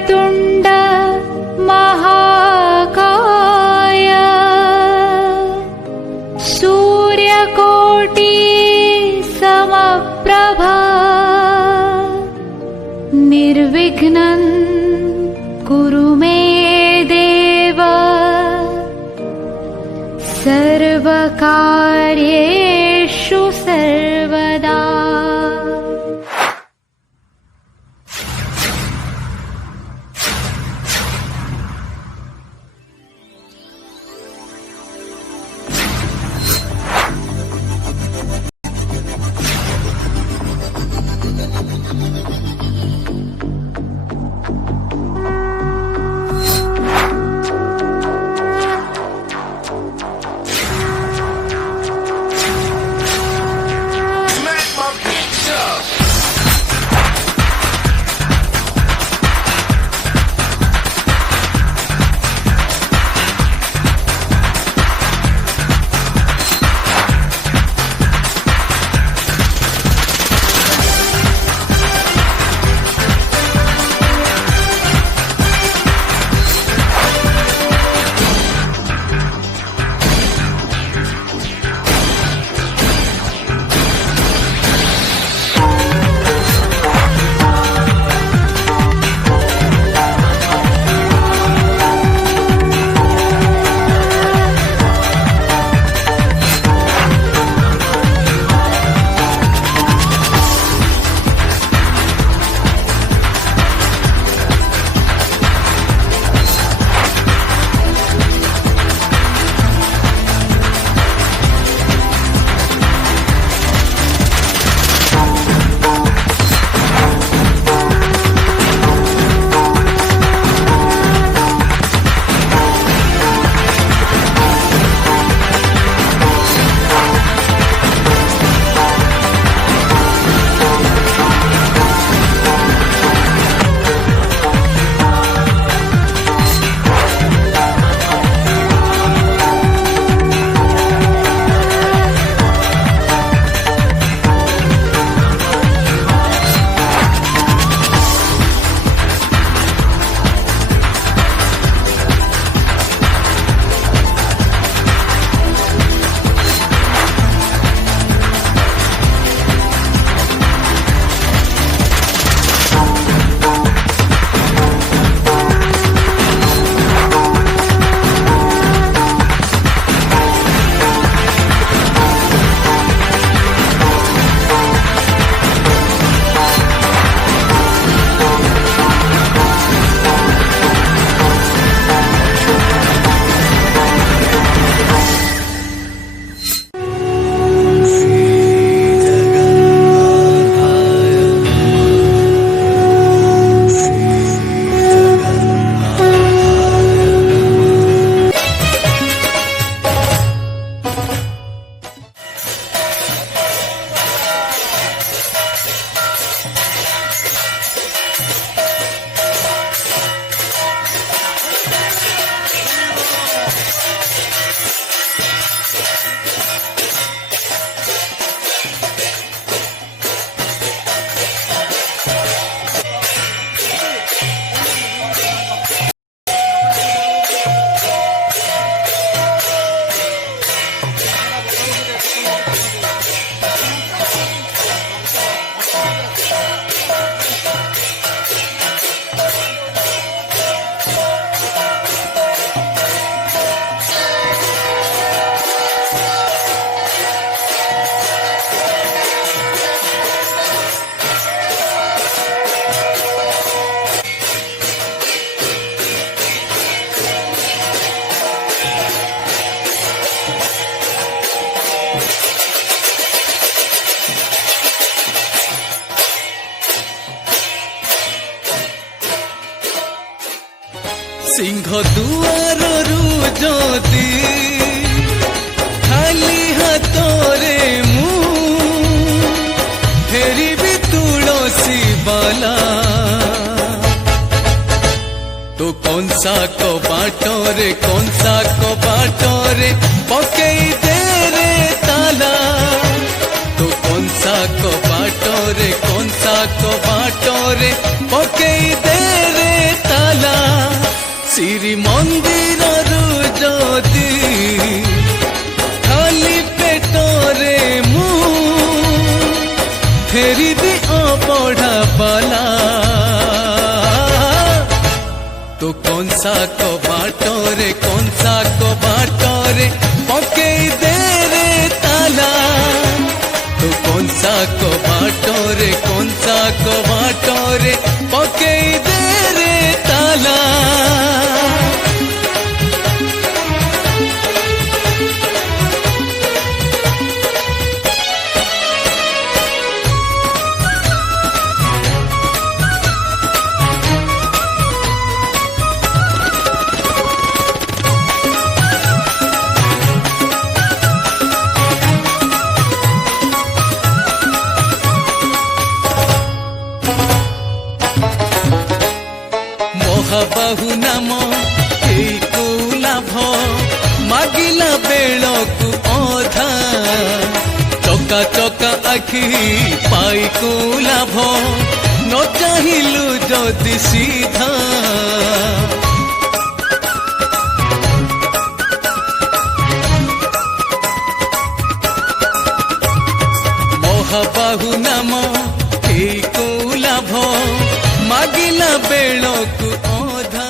वक्रतुण्ड महाकाय सूर्यकोटि समप्रभा निर्विघ्नं कुरु मे देव सर्वकार्येषु सर्वदा। सिंह दुआररू ज्योति खाली हाथरे मु फेरी भी तुलसी बाला तो कौन सा कबाटरे पकई दे रे ताला तो कौन सा कबाटरे पकई दे रे ताला। सा को बाटोरे कौन सा को बाटोरे पके दे रे ताला तू कौन सा को बाटोरे कौन सा को बाटोरे पके दे रे ताला बहु नाम को लाभ मागिला बेल को अधा चका चका आखि पाई को लाभ न चाहिलु जदि सीधा महाबाहु नाम को लाभ मागिला बेल को अधा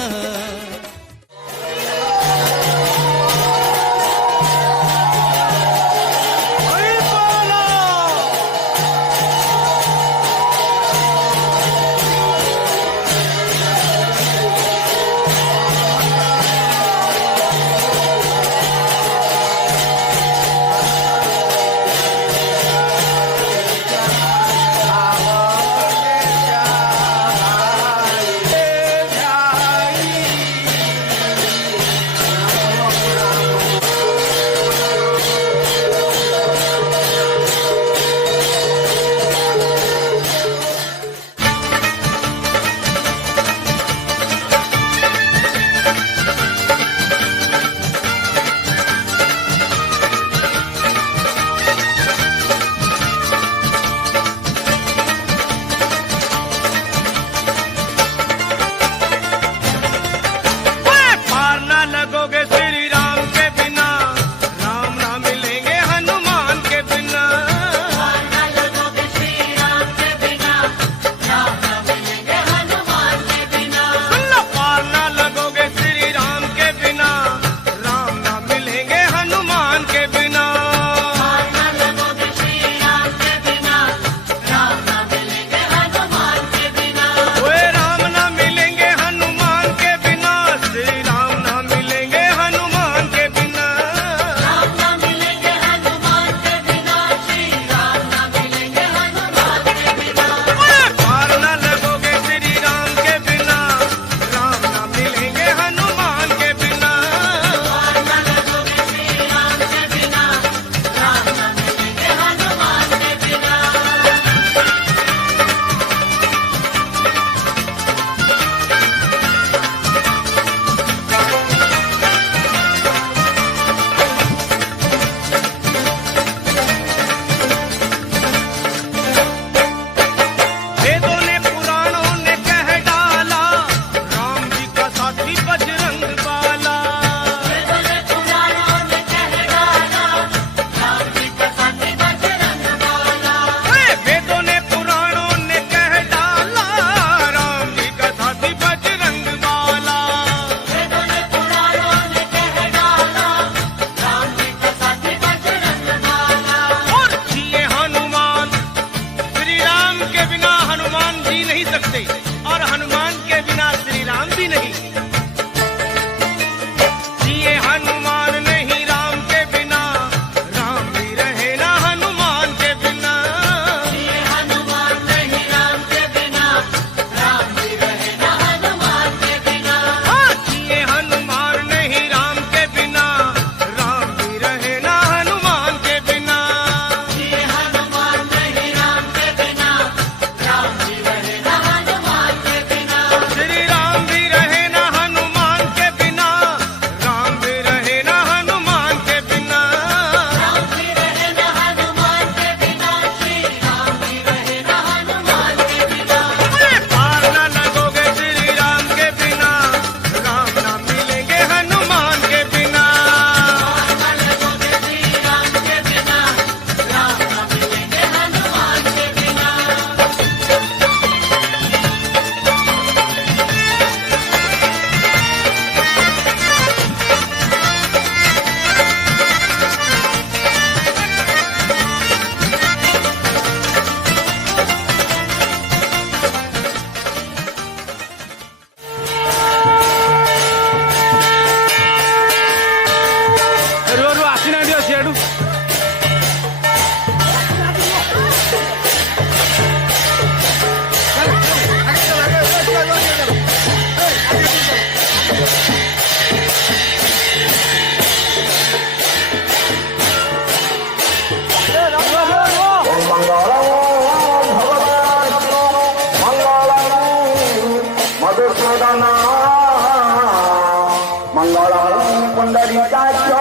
राज्य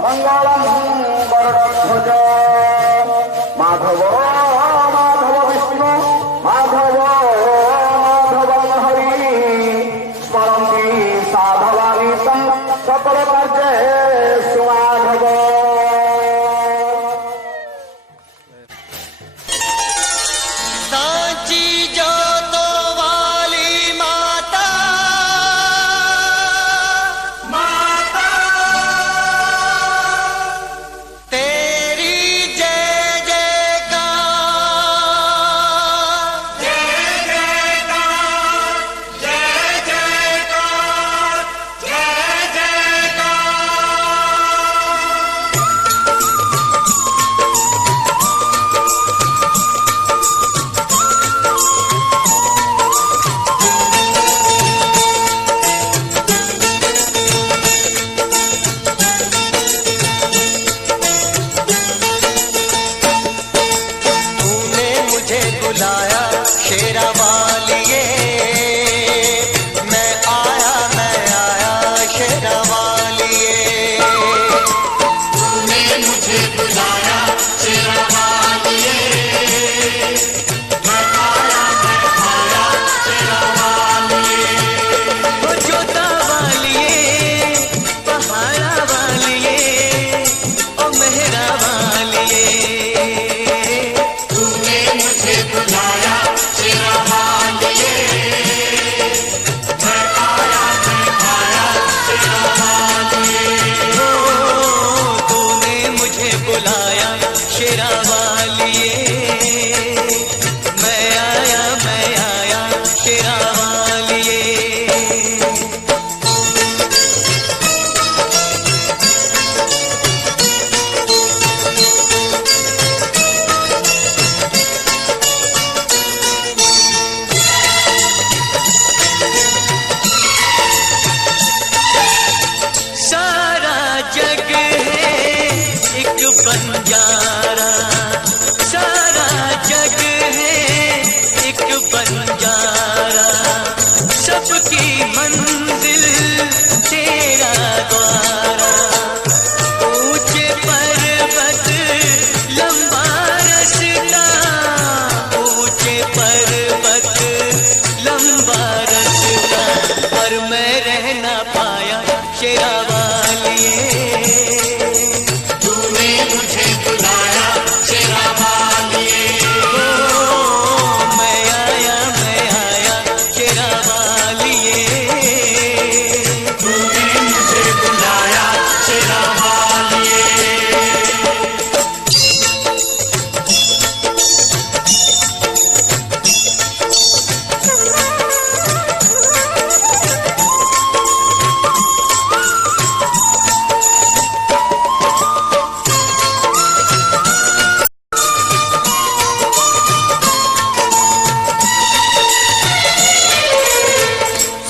मंगलम गरुड़ध्वज माधव माधव विष्णु माधव माधव हरि स्मरन्ति साधवानि तं सकल कार्ये माधव। सांची जोतो वाली माता माता तेरी जय जयकार जय जयकार जय जयकार जय जयकार। तूने मुझे बुलाया शेरा वालिए मैं आया शेरा वालिए। तूने मुझे बुलाया शेरा वालिए मैं आया शेरा वालिए। ओ जोता वालिए पहाड़ा वालिए ओ मेहरा वालिए। तूने मुझे बुलाया शेरा वालिए मैं आया शेरा वालिए। ओ तूने मुझे बुलाया शेरा वालिए मैं आया शेरा वालिए। सारा जग है एक बंजारा सारा जग है एक बंजारा सबकी मंजिल तेरा द्वारा। ऊंचे पर्वत लंबा रास्ता ऊंचे पर्वत लंबा रास्ता पर मैं रह ना पाया शेरा वालिए। तूने मुझे बुलाया शेरा वालिए ओ मैं आया शेरा वालिए। तूने मुझे बुलाया शेरा वालिए।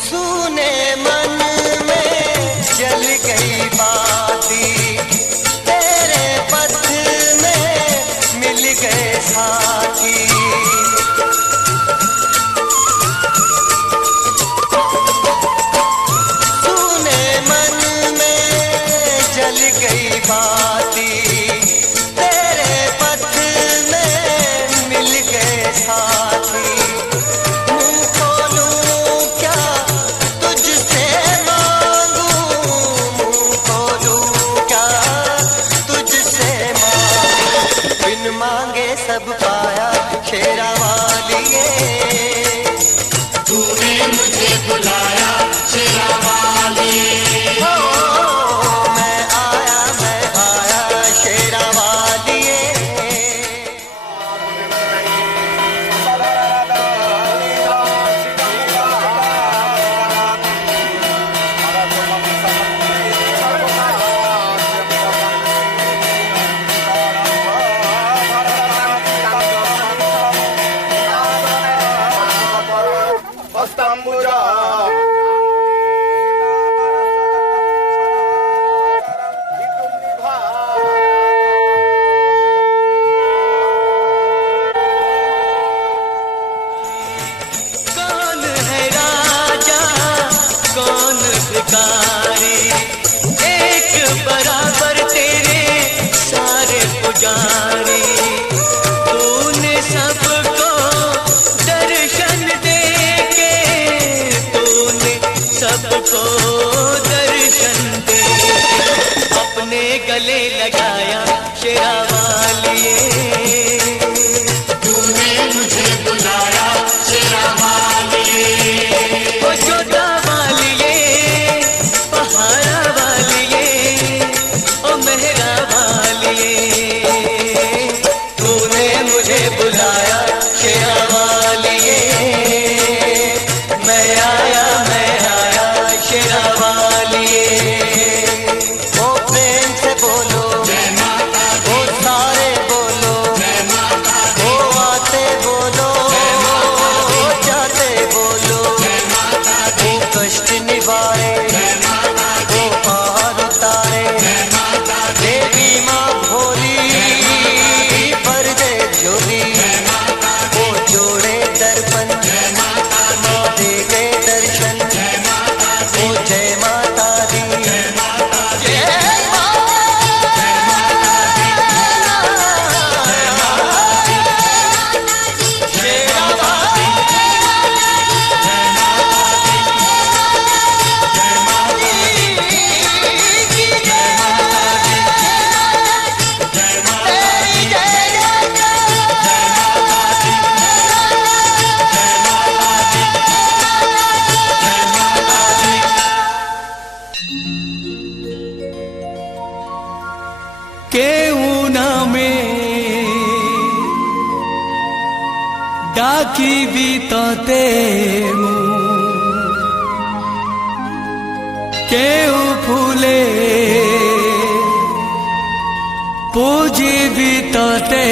सुने मन में जल गई बाती तेरे पथ में मिल गए साथी। सुने मन में जल गई बाती तेरे पथ में मिल गए साथी। मुँह खोलूं क्या तुझसे मांगूं मुँह खोलूं क्या तुझसे मांगूं बिन मांगे सब पाया शेरा वालिए। तूने मुझे बुलाया शेरा वालिए ओ मैं आया शेरा वालिए। हस्तांबुजा गले लगाया शेरा वालिए, तूने मुझे बुलाया शेरा वालिए, ओ जोधा वालिए, पहाड़ा वालिए, ओ मेहरा वालिए, तूने मुझे बुलाया शेरा वालिए, मैं आया शेरा वालिए। ओ प्रेम से बोलो जय माता दी, ओ सारे बोलो जय माता दी, ओ आते बोलो ओ जाते बोलो, जय माता दी, ओ कष्ट निवारे जय माता दी, ओ पार उतारे, जय माता दी, देवी माँ भोली भर दे झोली, जय माता दी, ओ जोड़े दर्पण जय माता दी, माँ दे गए दर्शन, जय माता दी, ओ जय माता दी, जय माता दी, जय माँ जय माता दी, शेरा वाली। जय माता दी, जय माता दी, जय माता दी, जय माता दी, जय माता दी, केहू नामे डाकी भी तोते मु केहू फूले पूजी भी तोते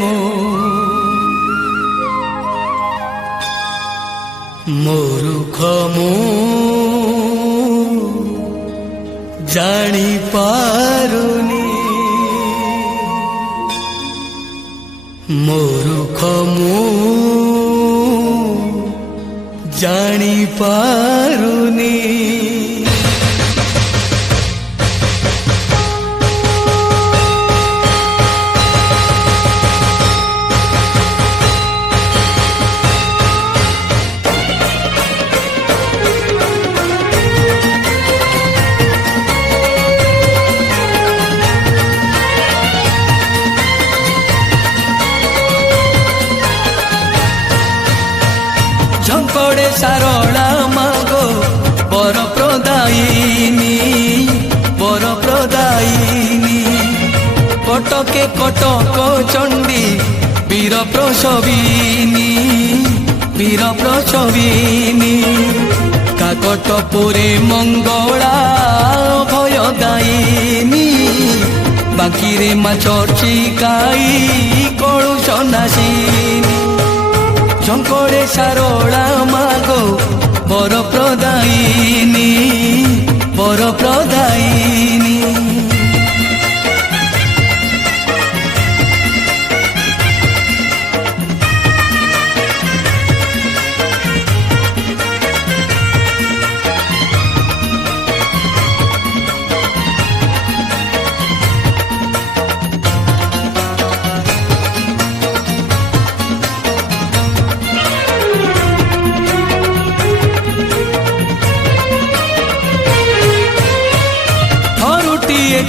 मु मूर्ख मु जानी पारुनी मूर्ख मु जानी पारुनी। ঝঙ্কড়ে সারলা মাগো বর প্রদায়িনী, বর প্রদায়িনী, কটকে কটক চণ্ডী বীর প্রসবিনী, বীর প্রসবিনী, কাকটপুরে মঙ্গলা ভয়দায়িনী, বাকিরে মা চর্চিকাই কলুষ নাশিনী, ঝঙ্কড়ে সারলা মাগো বর প্রদায়িনী, বর প্রদায়িনী।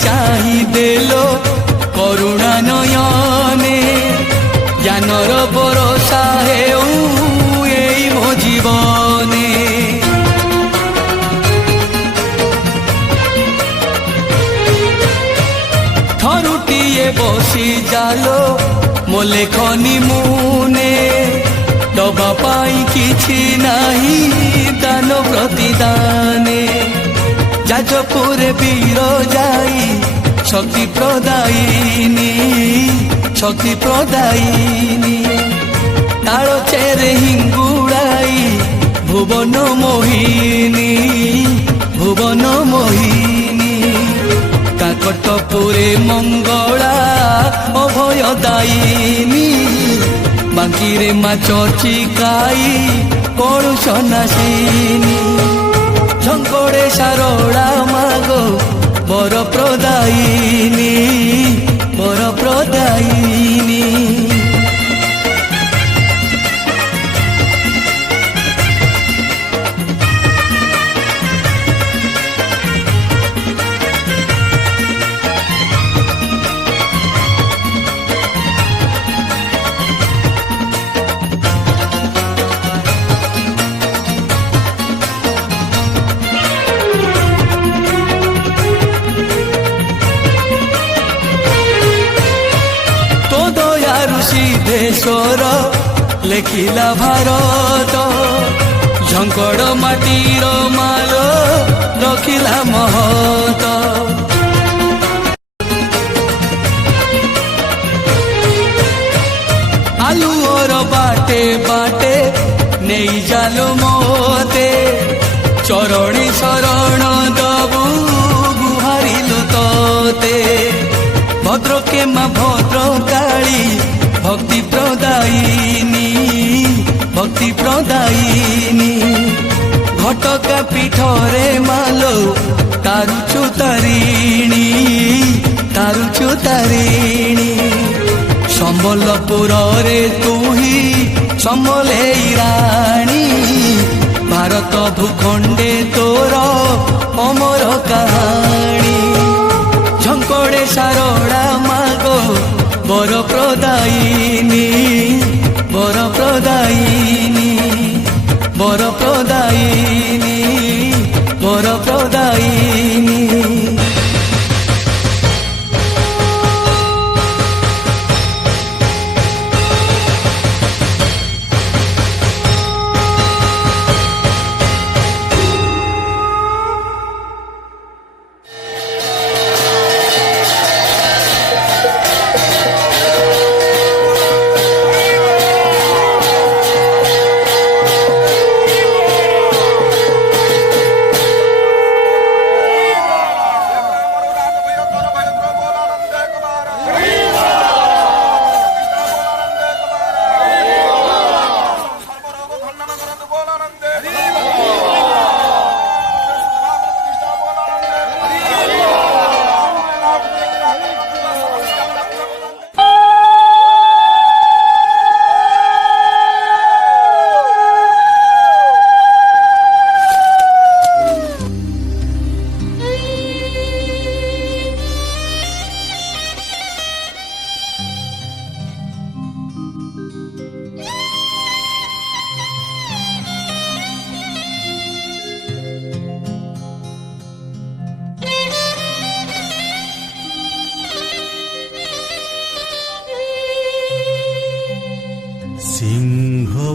চাহি দেলো করুণা নয়নে, জ্ঞানর বরষা হেউ এই মো জীবনে, থরুটিয়ে বসি জালো ମୋ ଲେଖନି ମୁନେ, ଦବା ପାଇଁ କିଛି ନାହିଁ ଦାନ ପ୍ରତିଦାନେ, ଯାଜପୁରେ ବୀର ଯାଇ ଶକ୍ତି ପ୍ରଦାୟିନୀ, ଶକ୍ତି ପ୍ରଦାୟିନୀ, ତାଳ ଚେରେ ହିଙ୍ଗୁଳାଇ ଭୁବନ ମୋହିନୀ, ଭୁବନ ମୋହିନୀ, କାକଟପୁରେ ମଙ୍ଗଳା ଅଭୟଦାୟିନୀ, ବାଙ୍କିରେ ମା ଚର୍ଚିକାଇ କଳୁଷ ନାଶିନୀ, ঝঙ্কড়ে সারলা মাগো বর প্রদায়িনী, বর প্রদায়িনী। सिद्धेश्वर लेखिला भारत झंकड़ माटीर माल रखिला महत आलुओर बाटे बाटे नहीं जालो मोते चरणी शरण दबु गुहारिलु तोते भद्रके माँ भद्रकाली भक्ति प्रदायिनी घटका पीठरे मालो तारुचु तारिणी सम्बलपुर रे तुही समलेई राणी भारत भूखंडे तोर अमर कहानी झंकड़े सारड़ा मागो बर प्रदायिनी बर प्रदायिनी बर प्रदायिनी बर प्रदायिनी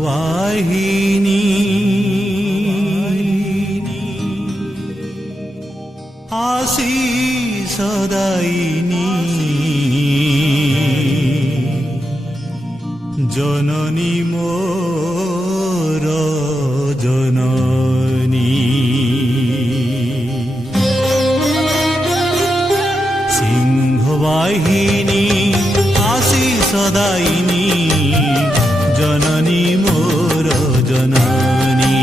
सिंहवाहिनी आशीष दायिनी जननी मोर जननी सिंहवाहिनी आशीष दायिनी जननी मोर जननी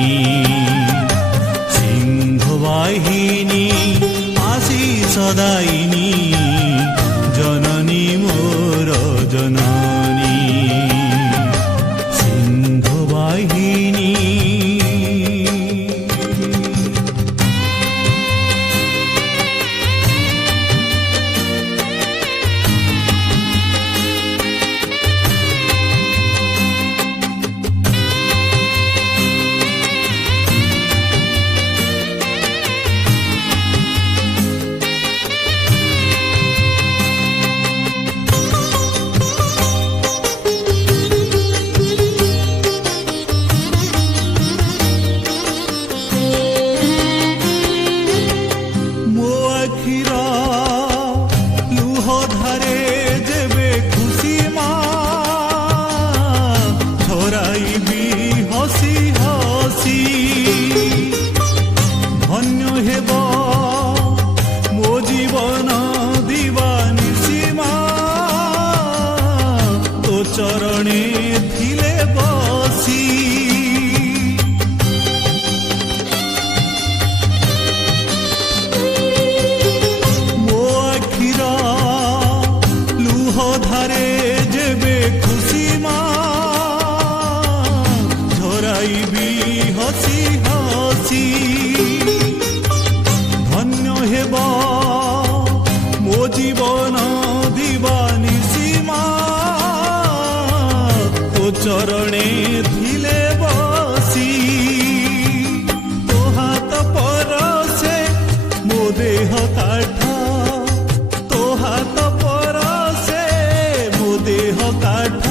सिंहवाहिनी आशीष दायिनी जननी मोर जननी सिंहवाहिनी चरणे थिले बसी मो आखिर लुह धारे जेबे खुशी मा झराइबी हसी हसी धन्य हेब मो जीवन दीवानी सीमा चरणे थिले बसी तो हाथ परसे मो देह काठ तो हाथ परसे मो देह काठ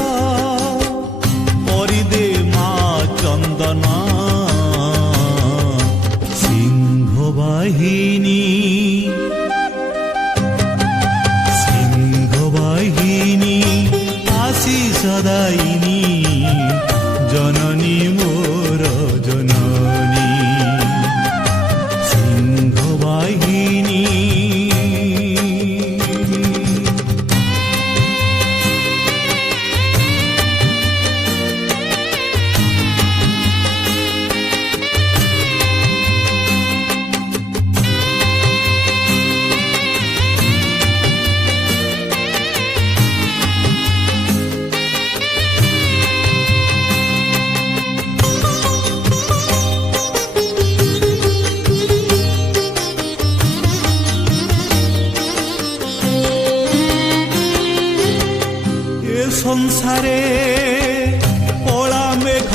সংসারে কলা মেঘ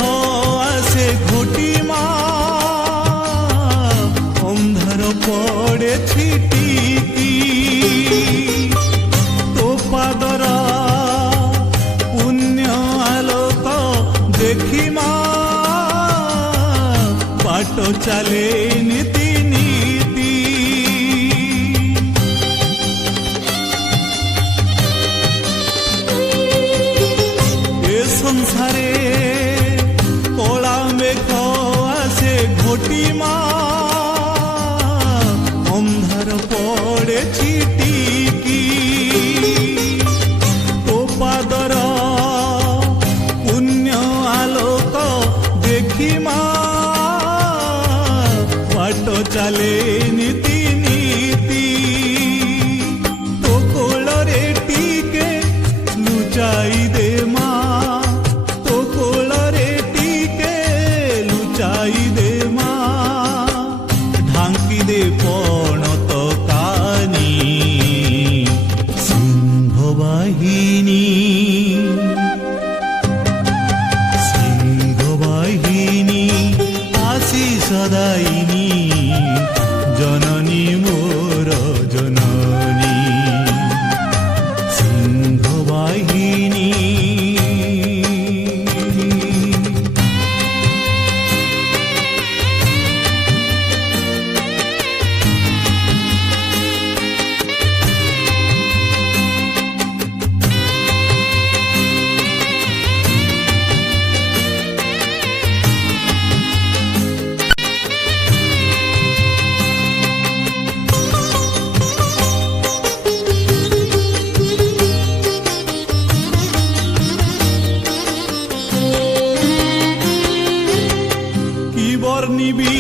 আসে ঘটিমা অন্ধার পড়ে ছিটিকি তো পাদর পুণ্য আলোক দেখিমা বাট চালে নীতি নীতি এ সংসারে কলা মেঘ আসে ঘটিমা অন্ধার পড়ে ছিটিকি তো পাদর পুণ্য আলোক দেখিমা বাট চালে নীতি নীতি তো কোଳରେ টিকে লুচাই দে মা তো কোଳରେ টিকে লুচাই দে মা ঢাঙ্কি দে পণত কানি সিংহ বাহিনী সিংহ বাহিনী আসি সদাইনি জননী মোর জননী সিংহ বাহিনী কি বর্ণিবি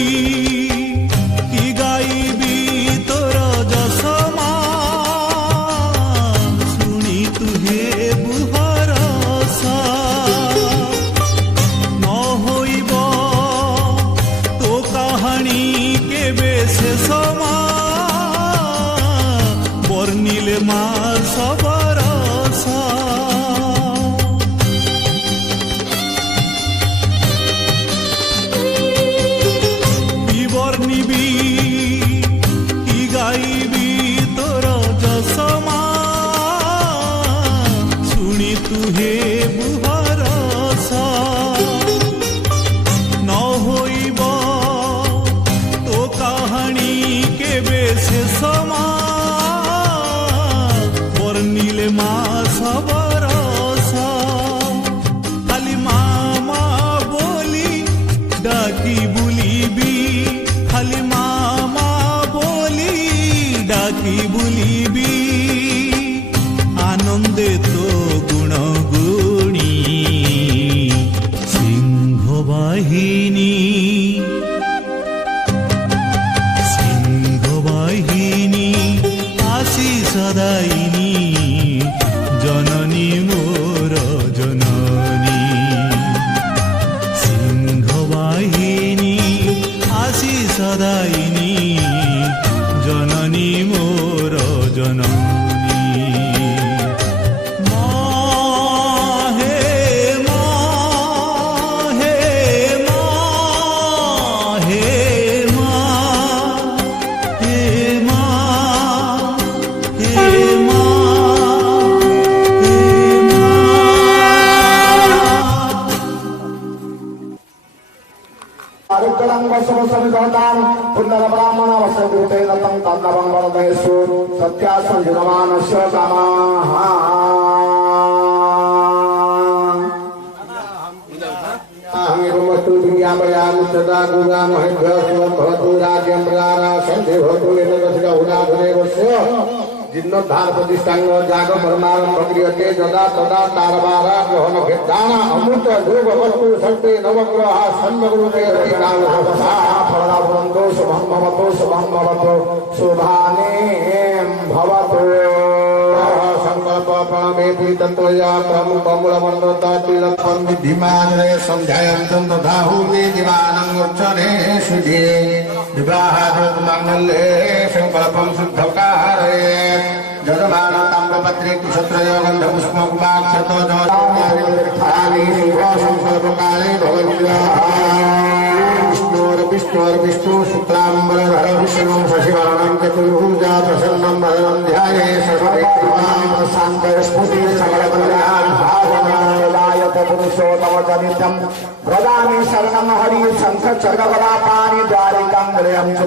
কি গাইবি তোর যশমা শুনি তুহে বুহরস ন হইব তো কাহানি কেবে শেষ মা বর্ণিলে মা সবরস কি বর্ণিবি কি গাইবি তোর যশমা শুনি তুহে বুহরস ন হইব তো কাহানি কেবে শেষ মা বর্ণিলে মা সবরস খালি মামা বলি ডাকি বুলিবি খালি মামা বলি ডাকি বুলিবি আনন্দে তো গুণগুণী সিংহ বাহিনী সিংহ বাহিনী আসি সদাইনি জননী মোর জননী সিংহ বাহিনী আসি সদাইনি জননী মোর জননী মা হে মা হে মা হে মা হে মা হে মা হে মা আরিকলাং বসবসমিদান পুনরব্রাহ্মণ বসদূতে নতং তন্নবং বরদেষু সত্যা সংযুনমানস্য কামাঃ আহমিরমস্তু দুনিয়াময়ামি সদা গুণা মহেভ্য শিবং ভবতু রাজ্যং প্রজারা সন্ধি ভবতু নিরতস্য উদাধনেবস্য জীর্ণোদ্ধার প্রতিষ্ঠাঙ্গ জাগ পরমারম্ভ ক্রিয়তে যদা তদা তারবারা গ্রহণ ভেদানা অমৃত যোগ বস্তু শক্তি নবগ্রহ সন্মগুরুতে হরিনাম সদা ফলাবন্ধু শুভং ভবতু শুভানে ভবতু সংকল্প প্রমেতি তত্ত্বয়া প্রমুখমূলমন্ত্রতা তিলকম विद्धिमानरे समझायन्तं तथा हुमे दिवानं उच्चने सुधे विवाहादुर्मङ्गले संकल्पं शुद्धकारे जगमानतं बिल्वपत्रे कुशत्रयो गन्धपुष्पकुमाक्षतो जोतानि संकल्पकाले विष्णु शुक्लाम्बरधर विष्णु शशिवर्णं चतुर्भुजा प्रसन्नं वदनं ध्याये शान्तस्फुटिः सकलकल्याणभाजनायत पुरुषोत्तमचरितं व्रजामि शरणं हरिः शङ्ख चर्गगदापाणि द्वारिकां गृहं च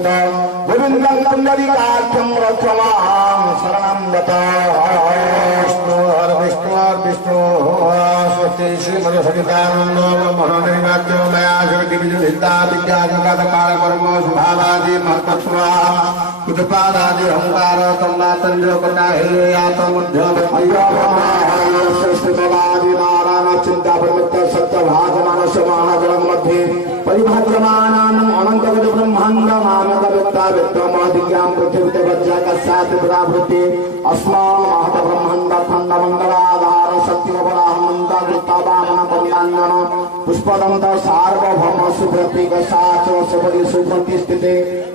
गोविन्दं पुण्डरीकाख्यं रक्षमां शरणं गत विष्णु स्वस्ति श्रीमदसहितानन्दो मनोनिर्वाक्यो मया जगद्विजुहिता विद्याजगत्कालकर्म स्वभावादि महत्त्वा कुटपादादि अहंकार तन्मातंजो कन्या हेयातमध्यमश्रीमदादि नारायण चिंता प्रवृत्त सत्यभाजमानस महाजलं मध्ये परिभद्रमानानं अनन्तविद ब्रह्माण्ड मानववित्ता विक्रमादिज्ञां पृथ्वीवज्रकस्यात् पुरावृत्ति अस्मान् महत ब्रह्माण्ड खण्डमण्डलाधार सत्यवराहमन्त वृत्तवामन कल्याणन पुष्पदन्त सार्वभौम सुप्रतीक साच सुपरि सुप्रति स्थिते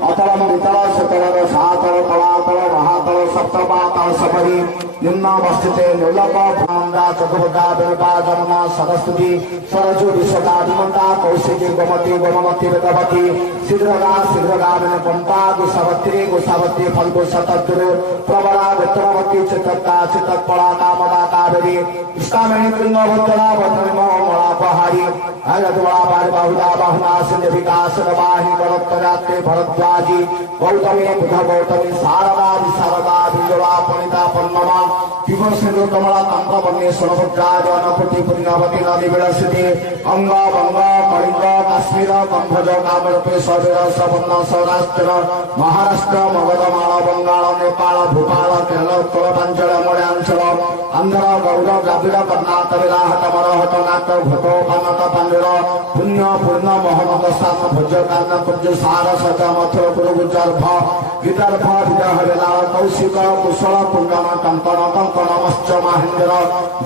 अतलं वितल सतल सातल तलातल महातल सप्तपातल सपरि निम्नावस्थिते निर्लभ ब्रह्माण्डा चतुर्भुजा विरूपा जमुना सरस्वती सरजु विश्वदादिमन्ता कौशिकी गोमती गोमवती वेदवती शीघ्रगामिनी पंपा गोसावत्री गोसावती फल्गु शतद्रु प्रबला विक्रमवती चित्तता चित्तपला कामदा कावेरी इष्टामणि कृंगभद्रा भद्रमोमलापहारी अयद्वला बाहुदा बाहुना सिंहविकास नवाहि भरतरात्रे भरद्वाजी गौतमी बुध गौतमी शारदा विशारदा बिंदुला पणिता पन्नमा विभसिंधु कमला तंत्र बन्ने सोनभद्राज अनपति पुण्यवती नदी विलसिते अंग बंग कलिंग काश्मीर कंभज कामरूपे सौर सवर्ण सौराष्ट्र महाराष्ट्र मगध माल बंगाल नेपाल भूपाल केरल उत्तर पांचल मलयाञ्चल आंध्र गौड़ द्राविड़ कर्णाटक विराहट मरहट नाट घट पानक पांडुर पुण्य पूर्ण मोहम्मद स्थान भोज कान्न कुंज सार सत मथुर पुरुगुजर्भ विदर्भ विदह विलाल कौशिक कुशल कुंडन कंकण कंकण मश्च महेन्द्र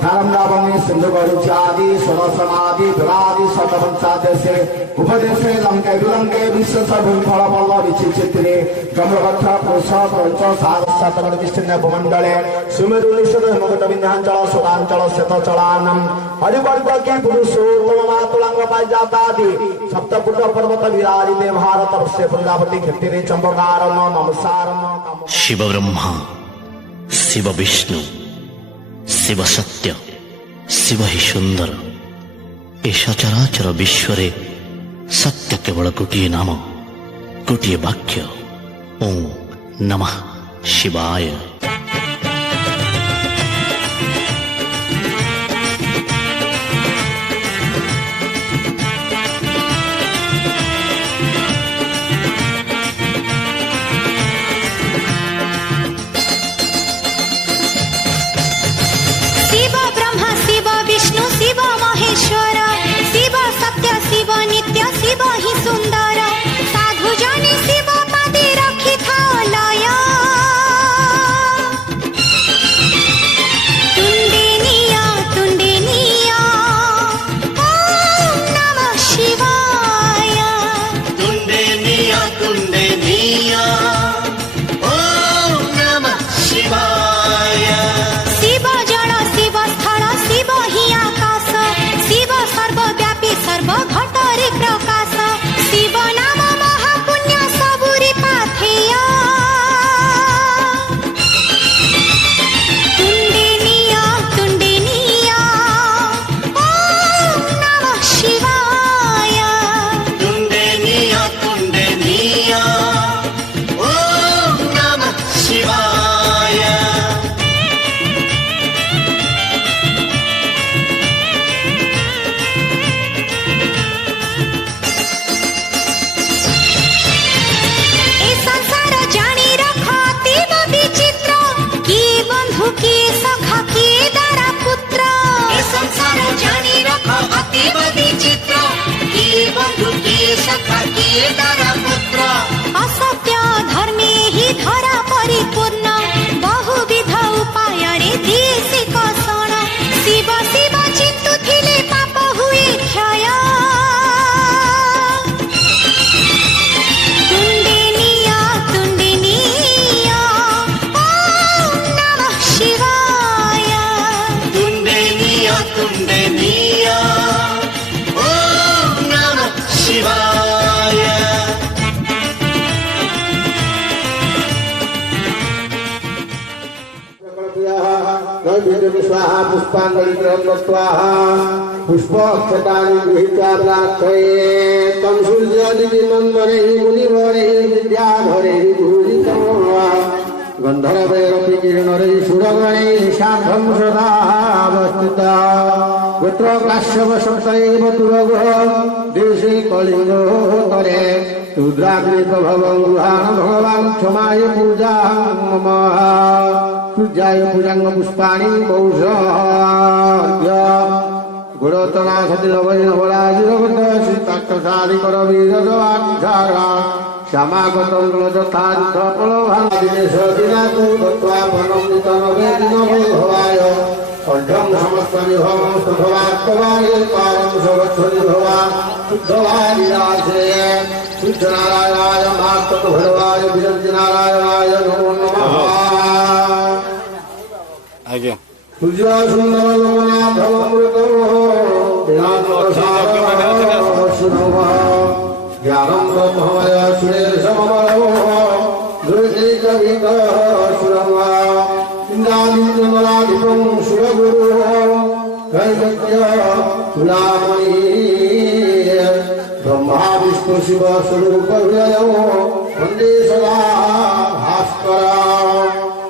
धर्मरावणी सिंधु गरुचादि सरसनादि विरादि शतपंचादेशे उपदेशे लंके विलंके विश्व फल पल्ल विचित्रे गम्रवक्ष पुरुष प्रच सारसातगण विष्णु भूमंडले सुमेरु निषद हेमकट विन्ध्याचल सुतांचल श्वेतचलानम हरिवर्ग के पुरुषोत्तम मातुलांग पाइजातादि सप्तपुट पर्वत विराजिते भारत वर्षे प्रजापति क्षत्रिय चंपकारम नमसारम शिव ब्रह्मा शिव विष्णु शिव सत्य शिव ही सुंदर ए सचराचर विश्वरे सत्य केवल गोटिए नाम गोटिए वाक्य ओम नमः शिवाय। शिव ब्रह्मा शिव विष्णु शिव महेश्वर शिव सत्य शिव नित्य शिव ही सुंदर साधु जने शिव पदे रखी था लय नैवेद्यं स्वाहा पुष्पाञ्जलि स्वाहा पुष्पोक्षतानि गृहीत्वा प्रार्थये तं सूर्यादिनन्दने मुनिवरे विद्याधरे पूजितं गन्धर्वैरपि किरणरे सुरगणे सार्धं सदावस्थिता गोत्र काश्यपसप्तैव तुरगः देशे कलिङ्गोत्तरे रुद्राग्निप्रभवं गृहाण भगवान् क्षमाय पूजां मम सूर्याय पूजां पुष्पाणि कौशल्य गुणोत्तराधिनवराजिरवसीताक्षसादिकरवीरवाक्षारा श्यामागतं यथादिकफलभाय अर्धं समस्तनिभवस्तभवात्मवाय पारं सवत्सनिभवा शुद्धवादिराश्रय शुद्धनारायणाय मातृभैरवाय विरञ्जनारायणाय नमो नमः आज्ञा ज्ञानं ब्रह्ममय सुरेशममयो दुर्गैकविकसुरवा इन्द्रादित्यमलाधिपं सुरगुरुः कैवल्य तुलामणि ब्रह्मा विष्णु शिव स्वरूपहृदयो वन्दे सदा भास्करा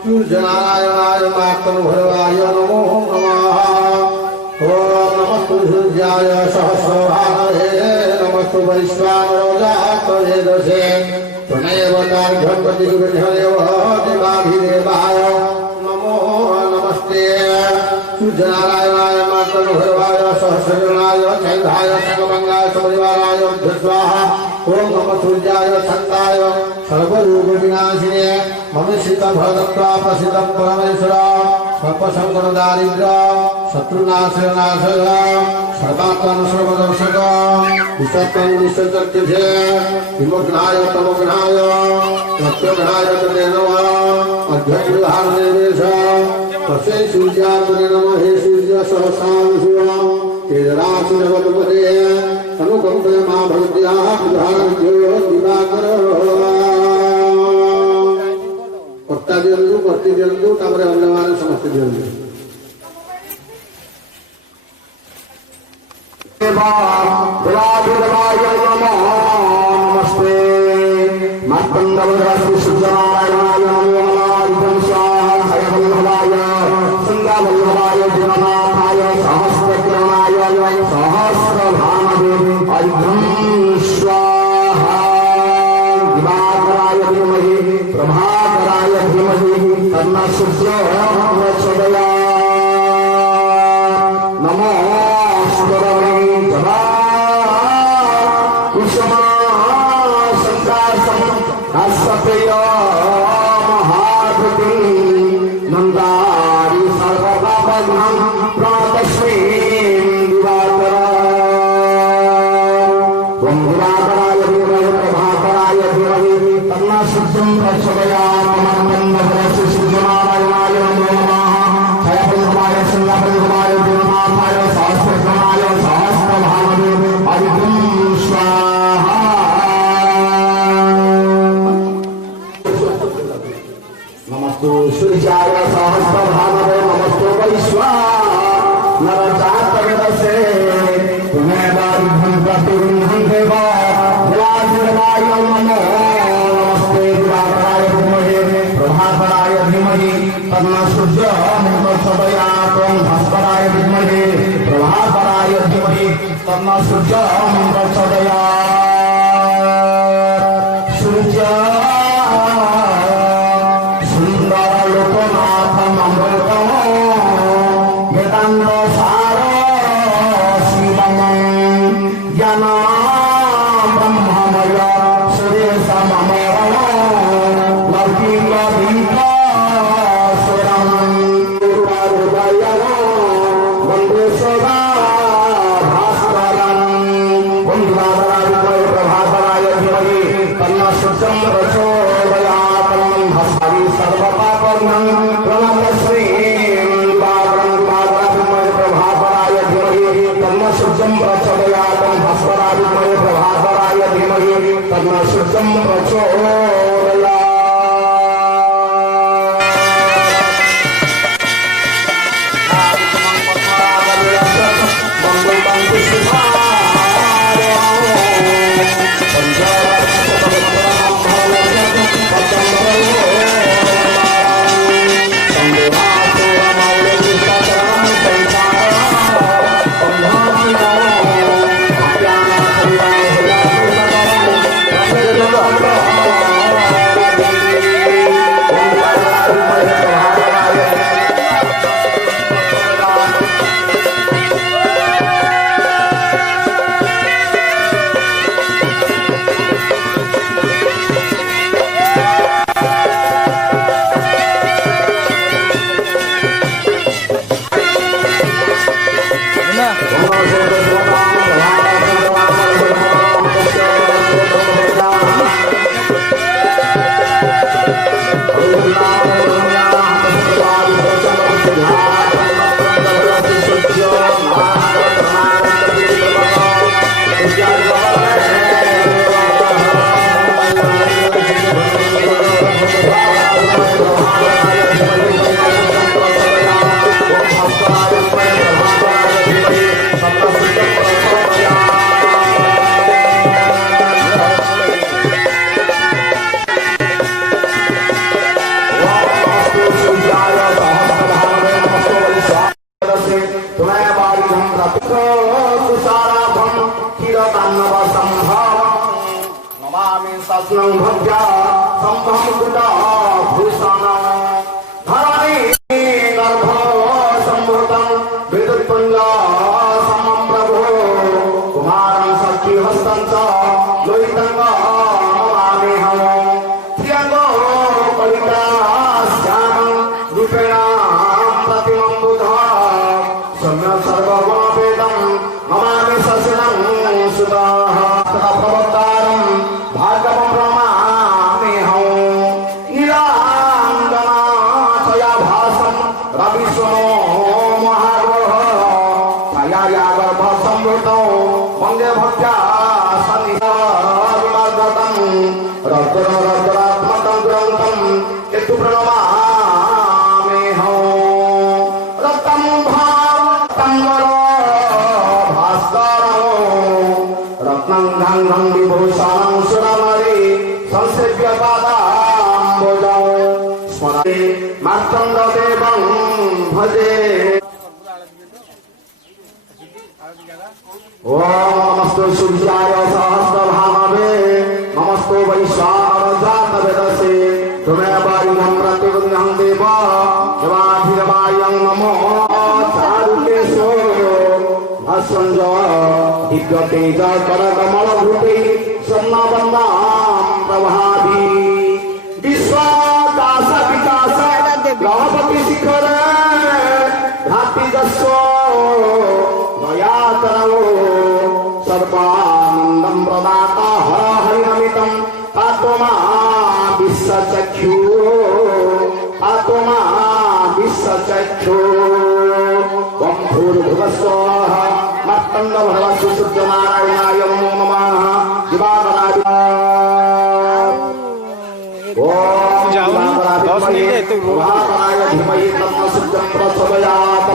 सूर्यनारायणाय मातृभैरवाय नमो नमः ॐ नमस्तु सूर्याय सहस्रभानवे नमस्तु वैश्वानरोजातवेदसे त्वमेवतार्घ्यं प्रतिगृह्णदेव देवाभिदेवाय नमो नमस्ते सूर्यनारायणाय मातृभैरवाय सहस्रजनाय चैन्द्राय सकमङ्गाय समरिवाराय स्वाहा ॐ नमः सूर्याय शान्ताय सर्वरूपविनाशिने मनुष्यभरदत्वा प्रसिद्धं परमेश्वर सर्पसङ्कटदारिद्र्य शत्रुनाशनाशय सर्वात्मन सर्वदर्शक विषत्वं निश्चर्त्यसे विमग्नाय तमग्नाय नत्यग्नाय तते नमः अध्यक्षधारणेश तस्यै सूर्यात्मने नमः हे सूर्य सहस्रां शिवं तेजराशिनवतपदे तनुकम्पय मा भवत्याः प्रधानविद्यो दिवाकर कर्ता दियंतु कर्ती दियंतु तापर अन्यमान समस्त दियंतु देवाय नमः नमस्ते मातंगवरासु सुजनारायणाय नमः स्वाहा हयवल्लभाय संगावल्लभाय जगन्नाथाय सहस्रकिरणाय सहस्रभानवे अर्घं स्वाहा दिवाकराय धीमहि प्रभाकराय धीमहि तन्नः सूर्यः प्रचोदयात् नमो नंदारी सर्वपापघ्नं प्रातस्मै दिवाकराय धीमहि प्रभाकराय धीमहि तन्नः सूर्यः प्रचोदयात् नमो सूर्यनारायणाय नमो नमः हयवल्लभाय संगावल्लभाय जगन्नाथाय सहस्रकृतनाय सहस्रभानवे अर्घं स्वाहा नमस्तु सूर्याय सहस्रभानवे नमस्तु वैश्वानरजातवेदसे त्वमेवार्घं प्रतिगृह्णं देव जलाधिदेवाय नमो नमस्ते दिवाकराय धीमहि प्रभाकराय धीमहि तन्नः सूर्यः प्रचोदयात् ॐ भास्कराय धीमहि प्रभाकराय धीमहि तन्नः सूर्यः प्रचोदयात् सूर्य सुंदर लोकनाथ अमृतम वेदांत सार शिवम ज्ञान ब्रह्ममय सुरेश ममरण लौकिक दीप सुरम वंदे सदा भास्करं वंदे नमामि सस्नं भक्त्या सम्भं कृता भूषणं धरणी गर्भ सम्भूतं विद्युत्पुञ्ज समं प्रभो कुमारं शक्तिहस्तं च लोहितं नमाम्यहं प्रियङ्गो कलिकाश्यामं रूपेण प्रतिमं बुधः सम्यक् सर्वगुणवेदं नमामि शशिनं सुधाः प्रवक्तारं भागवं ब्रह्माम्यहं नीलाञ्जना छया भासं रविसुनो महाग्रह छायाया गर्भसंवृतौ वन्दे भक्त्या सन्निधाविमर्दतं रौद्रात्मकं ग्रन्थं केतुप्रणमाम्यहं रक्तं भावं भास्करौ रत्नं गंगं विभूषणं सुरमणि संसेव्य पादाम्बुजौ स्मरे मार्तण्डदेवं भजे ॐ नमस्तु सूर्याय सहस्रभावे नमस्तु वैश्वानरजातवेदसे त्वमेव इमं प्रतिगृह्णं देव देवाधिदेवायं नमो चारुकेशो असंज दिग्गतेज करकमलभूते स्वर्णवन्दां प्रभावी विश्वादास विकास ग्रहपति शिखर भ्रातृजस्व दयातरो सर्वानन्दं प्रदाता हर हरिनमितं आत्मा विश्वचक्षु आत्मा विश्वचक्षु त्वं भूर्भुवस्वः मत्तण्डभरवस्तु सूर्यनारायणाय नमो नमः दिवाकराय दिवाकराय धीमहि तन्नः सूर्यं प्रचोदयात्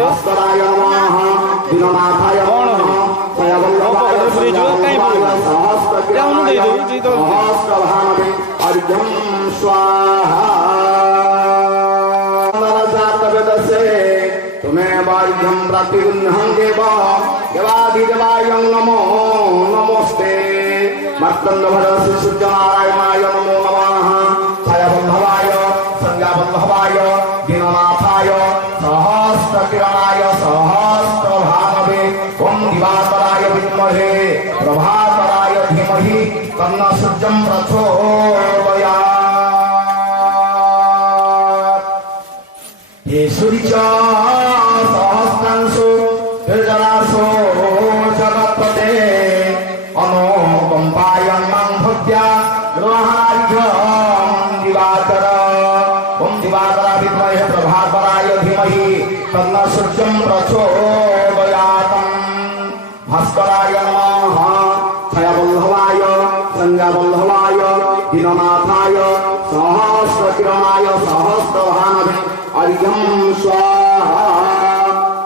भास्कराय नमः दीननाथाय नमः जयवल्लभाय सहस्रभानवे अर्घ्यं स्वाहा नरजातवेदसे त्वमेव अर्घ्यं प्रतिगृह्णं देव देवाधिदेवायं नमो नमोस्ते मत्तण्डभरवस्तु सूर्यनारायणाय नमो नमः छायाबन्धवाय संज्ञाबन्धवाय दीननाथाय सहस्रकिरणाय सहस्रभानवे ॐ दिवाकराय विद्महे प्रभाकराय धीमहि तन्नः सूर्यं प्रचोदयात् ये सूर्य सहस्रांशो निर्जरासो जगत्पते अनुकम्पायं मां भक्त्या गृहार्घ्यं दिवाकर ॐ दिवाकराय विद्महे प्रभाकराय धीमहि तन्नः सूर्यं प्रचोदयात् भास्कराय नमः छायाबल्लभाय संज्ञाबल्लभाय दीननाथाय सहस्रकिरणाय सहस्रभानवे अर्घ्यं स्वाहा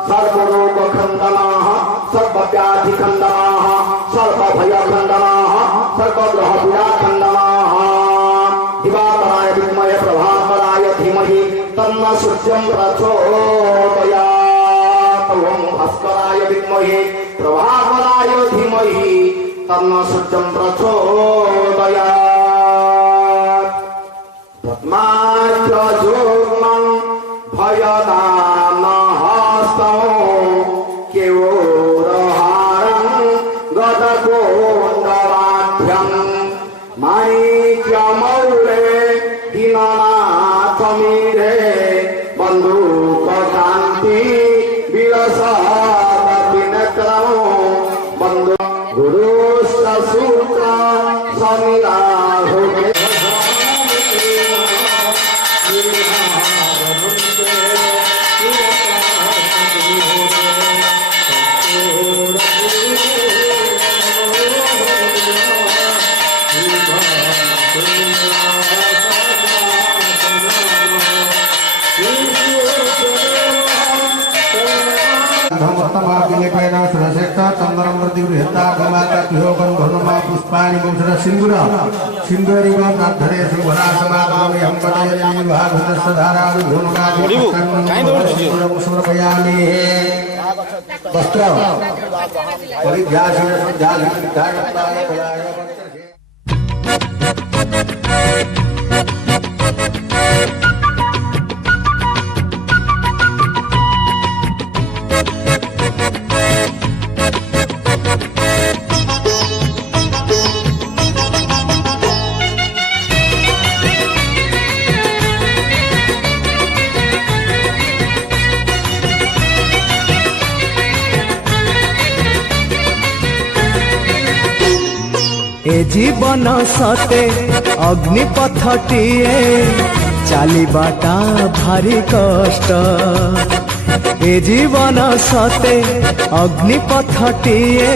सर्वरोगखण्डनाः सर्वव्याधिखण्डनाः सर्वभयखण्डनाः सर्वग्रहपीडाखण्डनाः दिवाकराय विद्महे प्रभाकराय धीमहि तन्नः सूर्यं प्रचोदयात् ॐ भास्कराय विद्महे प्रभाकराय धीमहि तन्नः सूर्यं प्रचोदयात् पद्मार्कजोग्मं भयदानहस्तौ केयोरहारं गदकोन्दराभ्यं माणिक्यमौले दीननाथमीरे बन्धुककान्ति विलसत्पिनेत्रं बन्धु गुरुश्चसूत्र समिराहुते धमस्तमार्गिलेपेन सुरश्रेष्ठ चन्दनं प्रतिगृह्यता गमाता पिहोगं धनुमा पुष्पाणि वंशर सिन्दूर सिन्दूरिव नाथरे सुभरासमागमे हम पदयनि भागवतस्य धारावि धूमकादि समर्पयामि वस्त्र परिध्यासन जागृति धारणाय कलाय ए जीवन सते अग्निपथटिए चालिबाटा भारी कष्ट ए जीवन सते अग्निपथटिए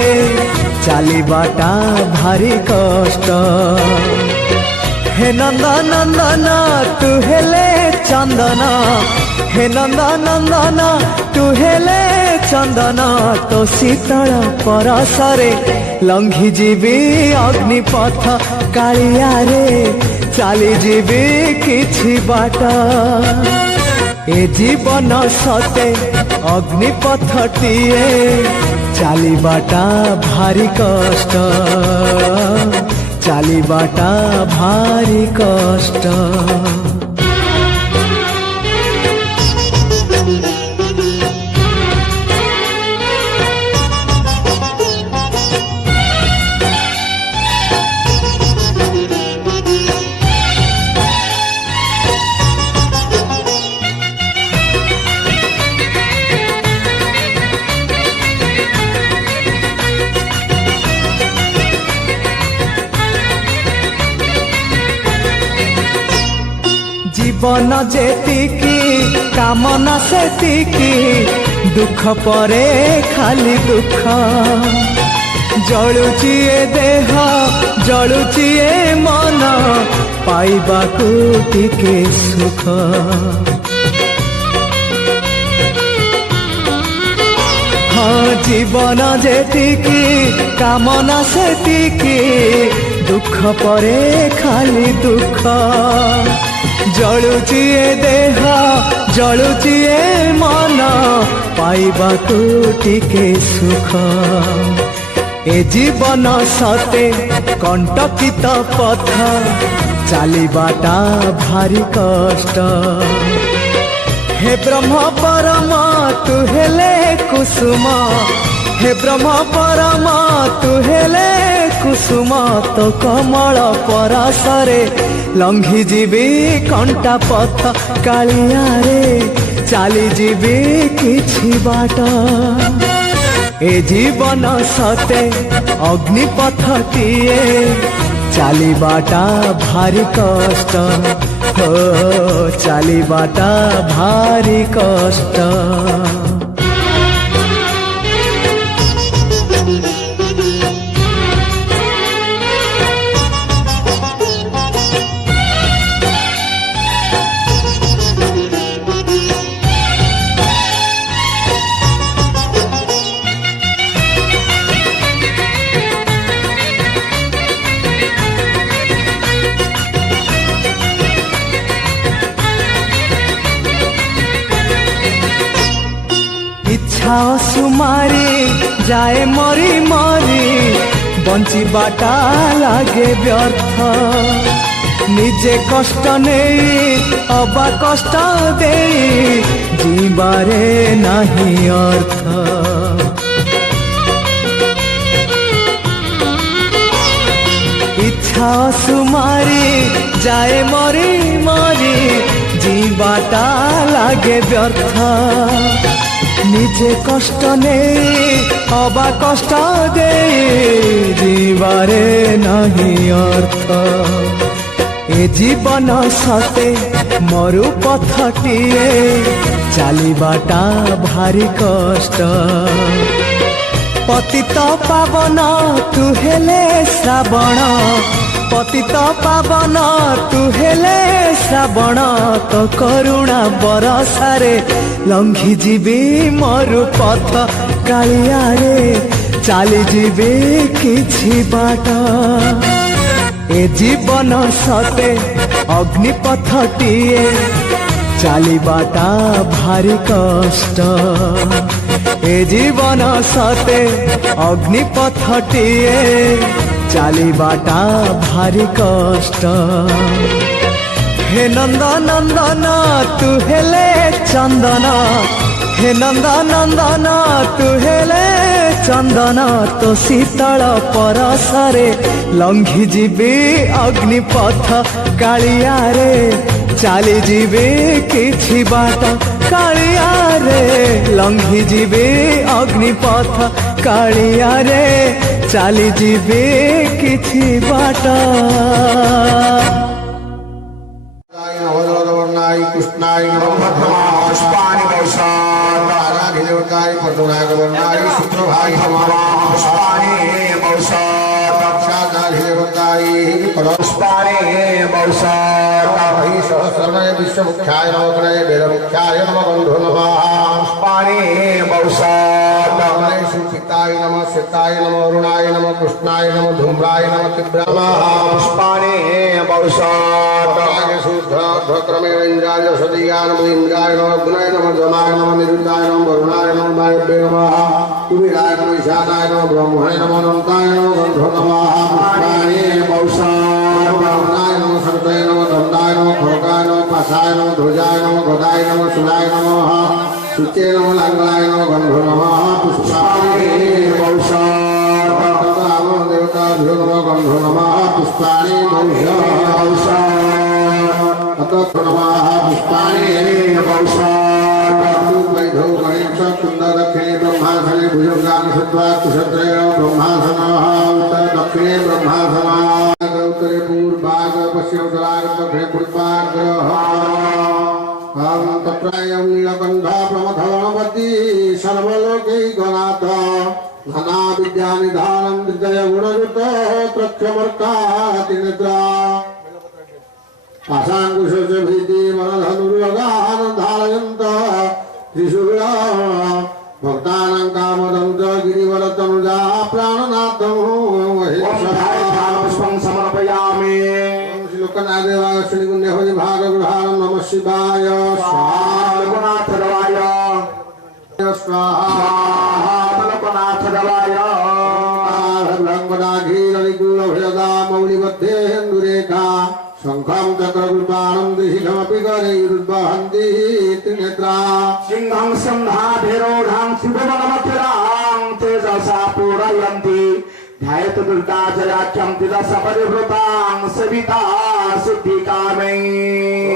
चालिबाटा भारी कष्ट हे नंदनंदन तू हेले चंदन हे नंदनंदन तू हेले चंदन तो शीतल परसरे लंघी जीवी अग्निपथ कालिया रे चाली जीवी किछि बाट ए जीवन सते अग्निपथटिए चालिबाटा भारी कष्ट चालिबाटा भारी कष्ट जीवन जेतिकी कामना सेतिकी दुख परे खाली दुख जलुची ए देह जलुची ए मन पाइबाकू टिके सुख हाँ जीवन जेतिकी कामना सेतिकी दुख परे खाली दुख जलुची ए देह जलुची ए मन पाइबाकू टिके सुख ए जीवन सते कंटकित पथ चालिबाटा भारी कष्ट हे ब्रह्म परम तू हेले कुसुम हे ब्रह्म परम तू हेले कुसुम तो कमल परासरे लंघी जीवी कंटा पथ कालिया रे चाली जीवी किछि बाट ए जीवन सते अग्निपथटिए चालिबाटा भारी कष्ट हो चालिबाटा भारी कष्ट सुमारी जाए मरी मरी बंचिबाटा लागे व्यर्थ निजे कष्ट नहीं अबा कष्ट दे जीवारे नहीं अर्थ इच्छा सुमारी जाए मरी मरी जीवाटा लागे व्यर्थ निजे कष्ट नहीं अबा कष्ट दे जीवारे नहीं अर्थ ए जीवन सते मरु पथटिए चालिबाटा भारी कष्ट पतित पावन तू हेले श्रावण पतित पावन तू हेले श्रावण तो करुणा बरसारे लंघी जीवी मरु पथ कालिया रे चाली जीवी किछि बाट ए जीवन सते अग्निपथटिए चालिबाटा भारी कष्ट ए जीवन सते अग्निपथटिए चालिबाटा भारी कष्ट हे नंदनंदन तू हेले चंदन हे नंदनंदन तू हेले चंदन तो शीतल परसरे लंघी जीवी अग्निपथ कालिया रे चाली जीवे किछि बाट कालिया रे लंघी जीवे अग्निपथ कालिया रे चाली जीवे किछि बाट कृष्णाय पुष्पाणि वैशाखाराधिदेवताय पटुरागवर्णाय सुप्रभाय पुष्पाणि वैशाखाराधिदेवताय पुष्पाणि वैशाखाय सहस्रमय विश्वमुख्याय नमः वेदमुख्याय नमः बन्धो नमः पुष्पाणि वैशाखाय सुचिताय नमः श्वेताय नमः अरुणाय नमः कृष्णाय नमः धूम्राय नमः तीव्राय पुष्पाणि वैशाखाय शुद्धक्रमेण इंद्राय सदीयाय नमः इंद्राय नमः गुणाय नमः जमाय नमः निरुद्धाय नमः वरुणाय नमः वायव्ये नमः कुबेराय नमः ईशानाय नमः ब्रह्मणे नमः अनन्ताय नमः गन्धो नमः पुष्पाणि वैशाखाय नमः सर्वय नमः दन्दाय नमः खड्गाय नमः पाशाय नमः ध्वजाय नमः गदाय नमः शूलाय नमः शुचे नमः लाङ्गलाय नमः गन्धो नमः पुष्पाणि वैशाखाय देवताभ्यो नमः गन्धो नमः पुष्पाणि वैशाखाय नमः पुष्पाणि वैधौ गणेश कुंद दक्षिणे ब्रह्मासने भुजगान सत्वा कुशत्रय ब्रह्मासनः उत्तर दक्षिणे ब्रह्मासनः उत्तरे पूर्वाग पश्चिम उत्तराग दक्षिणे पूर्वाग्रह तत्रायं नीलकण्ठा प्रमथगणपति सर्वलोकैकनाथ घना विद्यानिधानं हृदय गुणयुत त्रक्षमर्कातिनेत्रा पाशाङ्कुशस्य भीति मनधनुर्योगान् धारयन्त त्रिशूला भक्तानां कामदं च गिरिवरतनुजा प्राणनाथं पुष्पं समर्पयामि श्लोकनादेवाय श्रीगुण्यहरि भागगृहाणं नमः शिवाय स्वाहा स्वाहा लोकनाथदेवाय भ्रङ्गदाघीरनिगूढभयदा मौलिमध्ये हेन्दुरेखा शंखं चक्रकृपाणं दिशिखमपि गणैरुद्वहन्ति त्रिनेत्रा सिंहं संधाभिरोढां शिववनमखिलां तेजसा पूरयन्ति ध्यायत दुर्गा जयाख्यं तिदश परिवृतां सविता सिद्धिकामै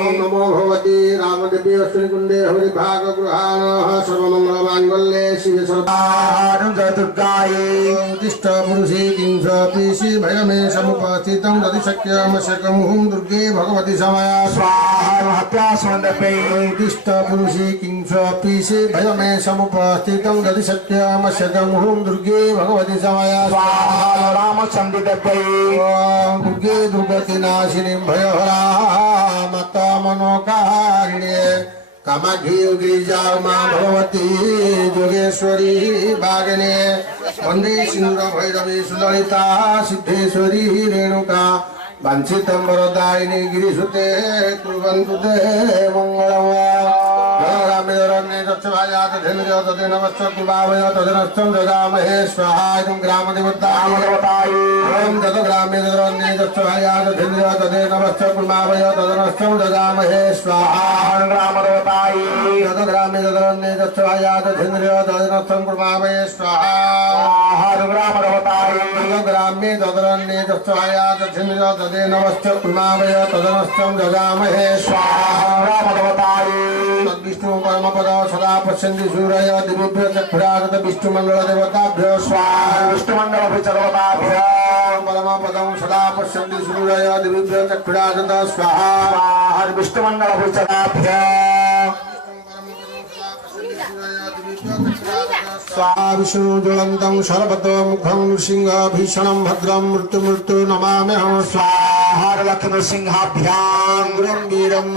ओम नमो भगवती रामदेवी अश्विनिकुण्डे हरिभागगृहाणः सर्वमङ्गलमाङ्गल्ये शिवे सर्वाणं जय दुर्गायै तिष्ठ पुरुषे किंसपि भयमे समुपस्थितं दधिशक्यमशकं हुं दुर्गे भगवती समया स्वाहा हत्या स्वन्दपे तिष्ठ पुरुषे किंसपि भयमे समुपस्थितं दधिशक्यमशकं हुं दुर्गे भगवती समया स्वाहा रामचन्द्रदेवै दुर्गे दुर्गतिनाशिनीं भयहरा माता मनोकारिणे कामाक्षी गिरिजा मा भगवती जोगेश्वरी भागिने वन्दे सिंहभैरवी सुललिता सिद्धेश्वरी रेणुका वाञ्छितं वरदायिनी गिरिसुते कुर्वन्तु ते मङ्गलम् रामेरण्ये दक्षभायात धेनुर्यो तदेनवश्च कुर्वावय तदनश्चं जगामहे स्वाहा इदं ग्रामदेवताय ॐ तद्ग्रामे तदरण्ये दक्षभायात धेनुर्यो तदेनवश्च कुर्वावय तदनश्चं जगामहे स्वाहा रामदेवताय तद्ग्रामे तदरण्ये दक्षभायात धेनुर्यो तदेनवश्चं कुर्वावय स्वाहा रामदेवताय तद्ग्रामे तदरण्ये दक्षभायात धेनुर्यो तदेनवश्च कुर्वावय तदनश्चं जगामहे स्वाहा रामदेवताय विष्णु परमपद सदा पश्यन्ति सूरय दिव्यभ्यो चक्षुरागत विष्णुमंडल देवताभ्यो स्वाहा विष्णुमंडल देवताभ्यो परमपदं सदा पश्यन्ति सूरय दिव्यभ्यो चक्षुरागत स्वाहा विष्णुमंडल देवताभ्यो स्वाहा विष्णु ज्वलन्तं सर्वतोमुखं नृसिंहभीषणं भद्रं मृत्युमृत्यु नमाम्यहं स्वाहा लक्ष्मण सिंहाभ्यां गुरुं वीरं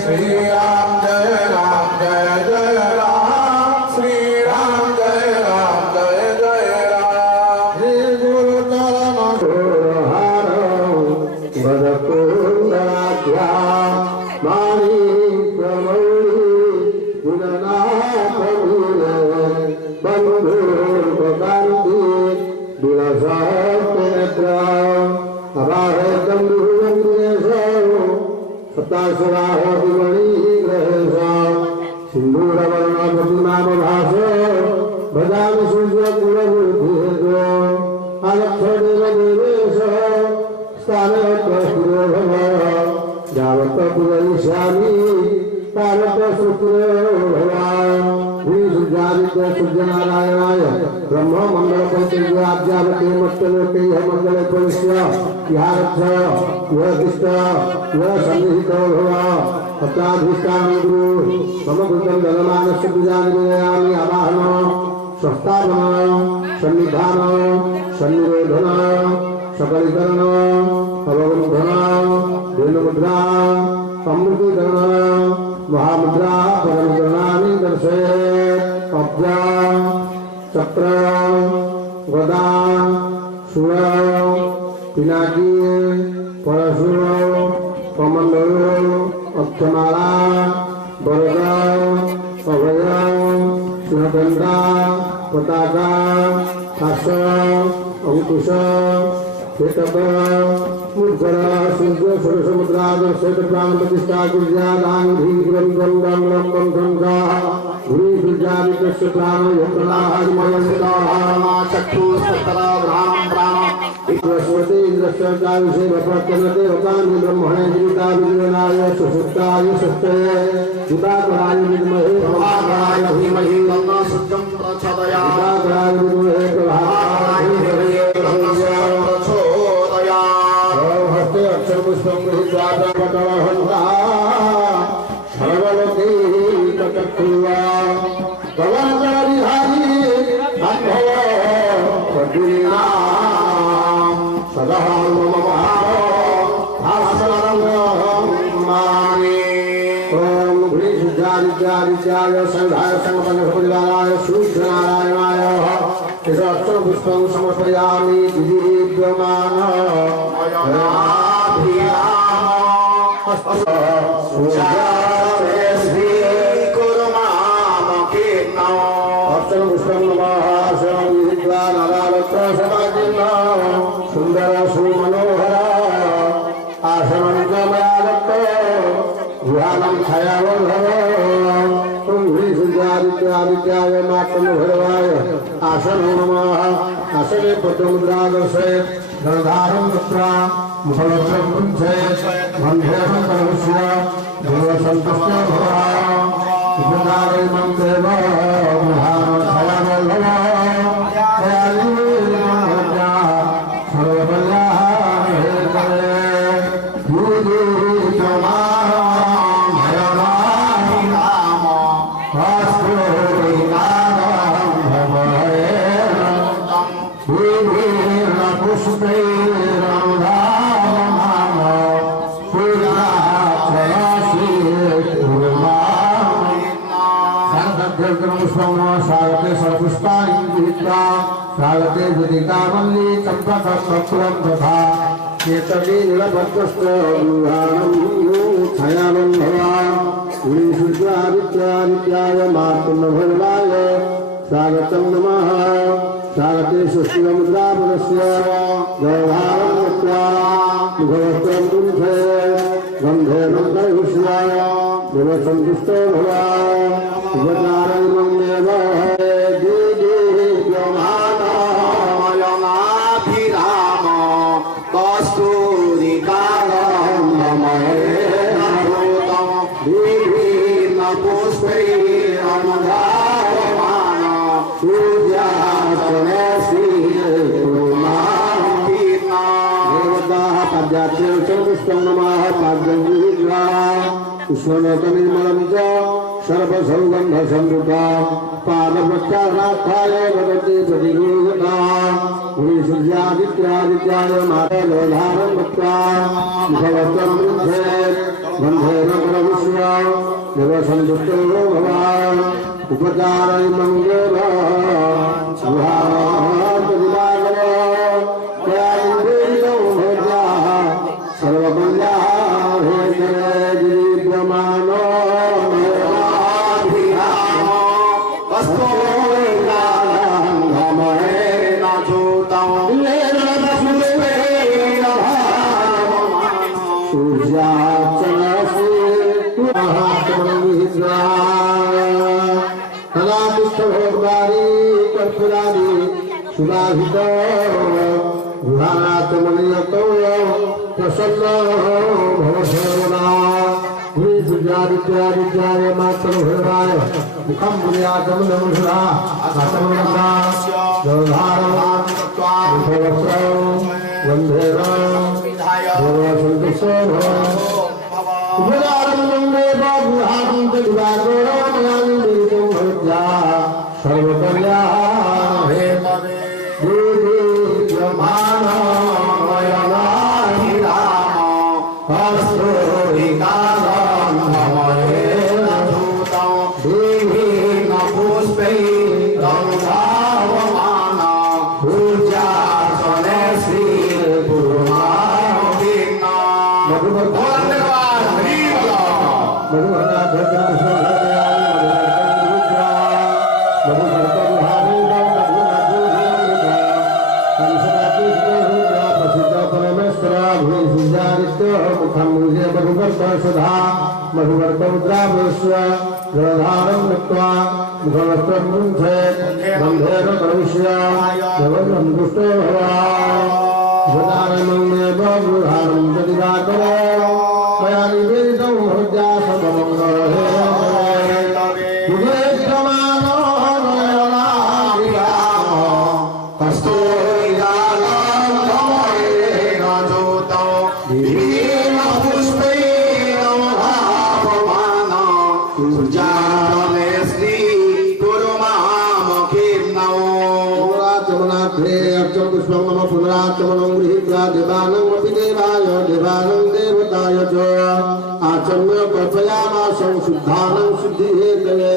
श्री राम जय जय राम श्री राम जय जय राम श्री गुरु चरण भजपुराध्या मानी प्रमौली गुणनाथ बंधु भगवती विलसत्र अबाहे तंदु सतासुराहो दिवणी ग्रहेशा सिंधूरवर्ण प्रतिमामभास भजामि सूर्य कुलबुद्धिहेतो अलक्षदेव देवेश स्थानत्र स्थिरो भव यावत् पुरयिष्यामि तावत् सुखिनो भव श्रीसूर्यादित्य सूर्यनारायणाय ब्रह्म मंगल पंचज्ञाब्जावते मस्तलोके मंगल परिश्य यारक्ष यदिष्ट यसन्निहितो भव तत्राधिष्ठानं गुरु मम कृतं धनमानस्य पूजानियामि आवाहन संस्थापन सन्निधान सन्निरोधन सकलीकरण अवबंधन वेणुमुद्रा समृद्धिकरण महामुद्रा परमिकरणानि दर्शयेत् अब्जा चक्र गदा शूल पिनाकी परशुर कमंडल अक्षमाला वरद अभय सिंहदंडा पताका हस्त अंकुश केतक मुद्गर सूर्य सुरसमुद्रा दर्शयत प्राण प्रतिष्ठा गुर्जादान धीरं गंगं लंबं गंगा गुरु सूर्यादित्य प्राण यत्राहमयंताः चक्षुस्तरा ब्रह्म प्राण इन्द्रस्वते इन्द्रस्य काविषे भप्रत्यनते वकानि ब्रह्मणे जीविता विजयनाय सुसुप्ताय सत्यये उदाकराय विद्महे प्रभाकराय धीमहि तन्नो सत्यं प्रचोदयात् उदाकराय विद्महे प्रभाकराय धीमहि तन्नो सत्यं प्रचोदयात् ओम हस्ते अक्षरपुष्पं गृहीत्वा प्रकटवहन्ता सर्वलोके चक्षुर्वा भवन्तरिहारि अनुभव पद्मिना सदा मम ओम गृहीत्वादित्यादित्याय संघाय संगपन्नपरिवाराय सूर्यनारायणाय अक्षरपुष्पं समर्पयामि विधिविद्यमान सुंदर सुमनोहर आसनं च मया दत्तो ध्यानं छायावल्लभ सूर्यादित्यादित्याय मातृभैरवाय आसनो नमः आसने पद्ममुद्रादर्शे धनधारं दत्त्वा मुखवस्त्रं पुंसेत् बन्धेन कलुष्य देवसन्तुष्टो भव उपकारयिमं देव महान् छायावल्लभ स्वागते सर्वपुष्पाणिं स्वागते विदिकामल्ली चम्पकपत्रं तथा केतकी नीलभद्रष्टं छायानं भवान् सूर्यादित्यादित्याय मातृभैरवाय स्वागतं नमः स्वागते सुशिवमुद्रापदस्य जयधारं दत्त्वा मुखवस्त्रं पुंसेत् गन्धेन कलुष्याय देवसन्तुष्टो भव उपकारयिमं देव दीदीप्यमानायनाभिराम कस्तूरिकालं नमहेनामृतं विभिन्नपुष्पैरनुधावमान सूर्यासने श्रीकुर्माभिर्ना देवताः पाद्याद्यं च पुष्पं नमः पाद्यं विहित्वा पुष्पनोतनिर्मलं च सर्वसौगन्धसंयुता पादप्रत्याघाताय भगवती प्रतिगृह्यता सूर्यादित्यादित्याय मातरोधारं दत्त्वा मुखवस्त्रं पुंसेत् गन्धेन कलुष्य देवसन्तुष्टो भवान् उपकारयिमं देव शुभादिवाकर त्वयादिवेदितो भोज्याः सर्वकल्याः दीप्यमानो सुराभितो गुहानात्मनियतो प्रसन्न भवसर्वदा सूर्यादित्यादित्याय मातृभैरवाय मुखं मुनियागमनमुषा आत्मनमः जलधारं मुखवस्त्रं गन्धेन देवसन्तुष्टो भव उपकारं देव गुहां च दिवाकरं देवं भज्या सर्वकल्याः हे सुधा मधुवर्तमुद्राभूष्य जलधारं दत्त्वा मुखवस्त्रं पुंसेत् गन्धेन कलुष्य देवसन्तुष्टो भवान् उपकारयिमं देव गुहां च दिवाकर त्वया निवेदितं भोज्या सर्वमङ्गलहे पुनराचमनं गृहीत्वा देवानमपि देवाय देवानं देवताय च आचम्य कल्पयामासं शुद्धानं शुद्धिहेतये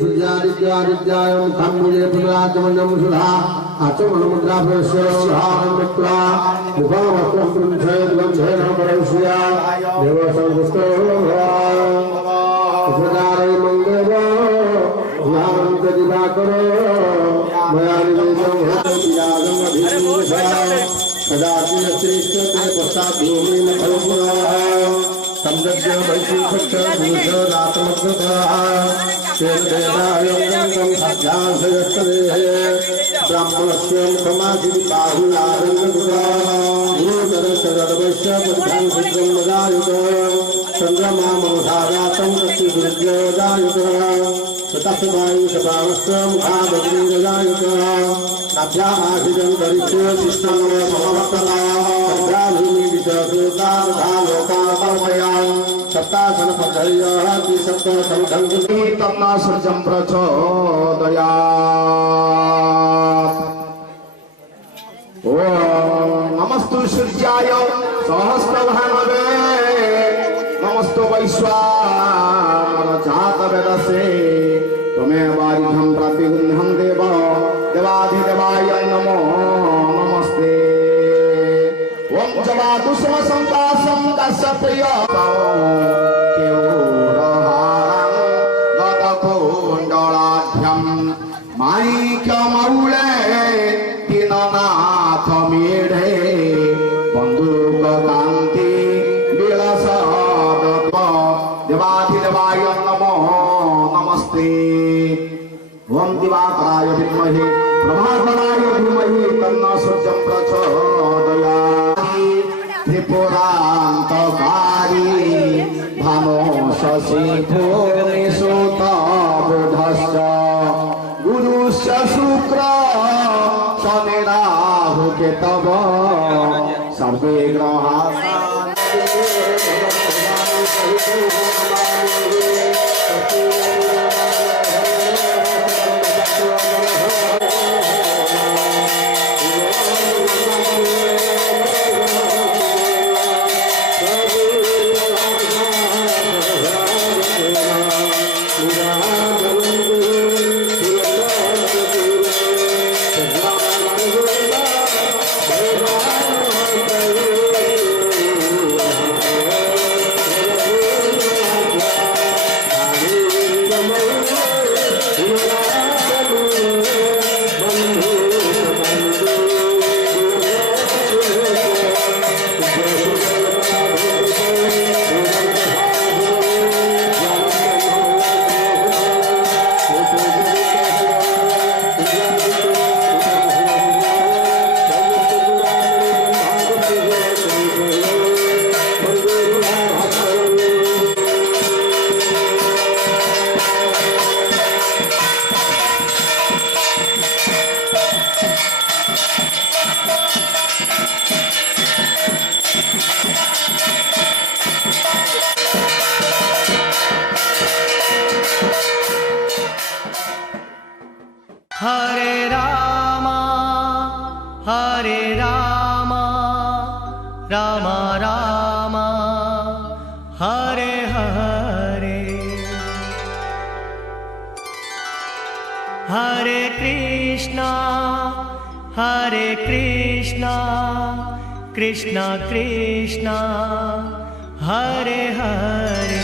सूर्यादित्यादित्याय मुखं मुजे पुनराचमनं सुधा आचमनमुद्राभ्यस्य सुधानं दत्त्वा मुखवस्त्रं पुंसेत् गन्धेन कलुष्य देवसन्तुष्टो भवान् उपकारयिमं देव गुहां च दिवाकर मया निवेदितं सदा श्रेष्ठ पश्चात भूमि में समृद्ध वैश्विक ब्राह्मणस्य मुखमासी चंद्रमा मनोधारातं कच्चिदुर्योदायुत तस्मायु सभावस्य मुखादग्निरजायुत नाभ्यामाशिजं दरिष्यो शिष्टं समवर्तना भूमि विचकृता तथा लोकापर्पयाम् सप्तासन पद्धयः त्रिसप्त संघं तन्ना सृजं प्रचोदयात्। ओम नमस्तु सूर्याय सहस्रभानवे नमस्तु वैश्वानर जात वेदसे त्वमेवारिहं प्रतिगुह्यं देव देवाधिदेवाय नमो नमस्ते। ओम जवातु समसंतासं कश्यपय केवरहारं गतकुण्डलाढ्यं माणिक्यमौळे दीननाथ मेढे बंधुक कांति विलसदत्व देवाधिदेवाय नमो नमस्ते। ओम दिवाकराय विद्महे प्रभाकराय धीमहि तन्नो सूर्यं प्रचोदयात्। त्रिपुरान्तकारी भानो शशि भूमिसुत बुधश्च गुरुश्च शुक्र शनि राहु केतव सर्वे ग्रहाः हरे रामा रामा रामा हरे हरे हरे कृष्णा कृष्णा कृष्णा हरे हरे।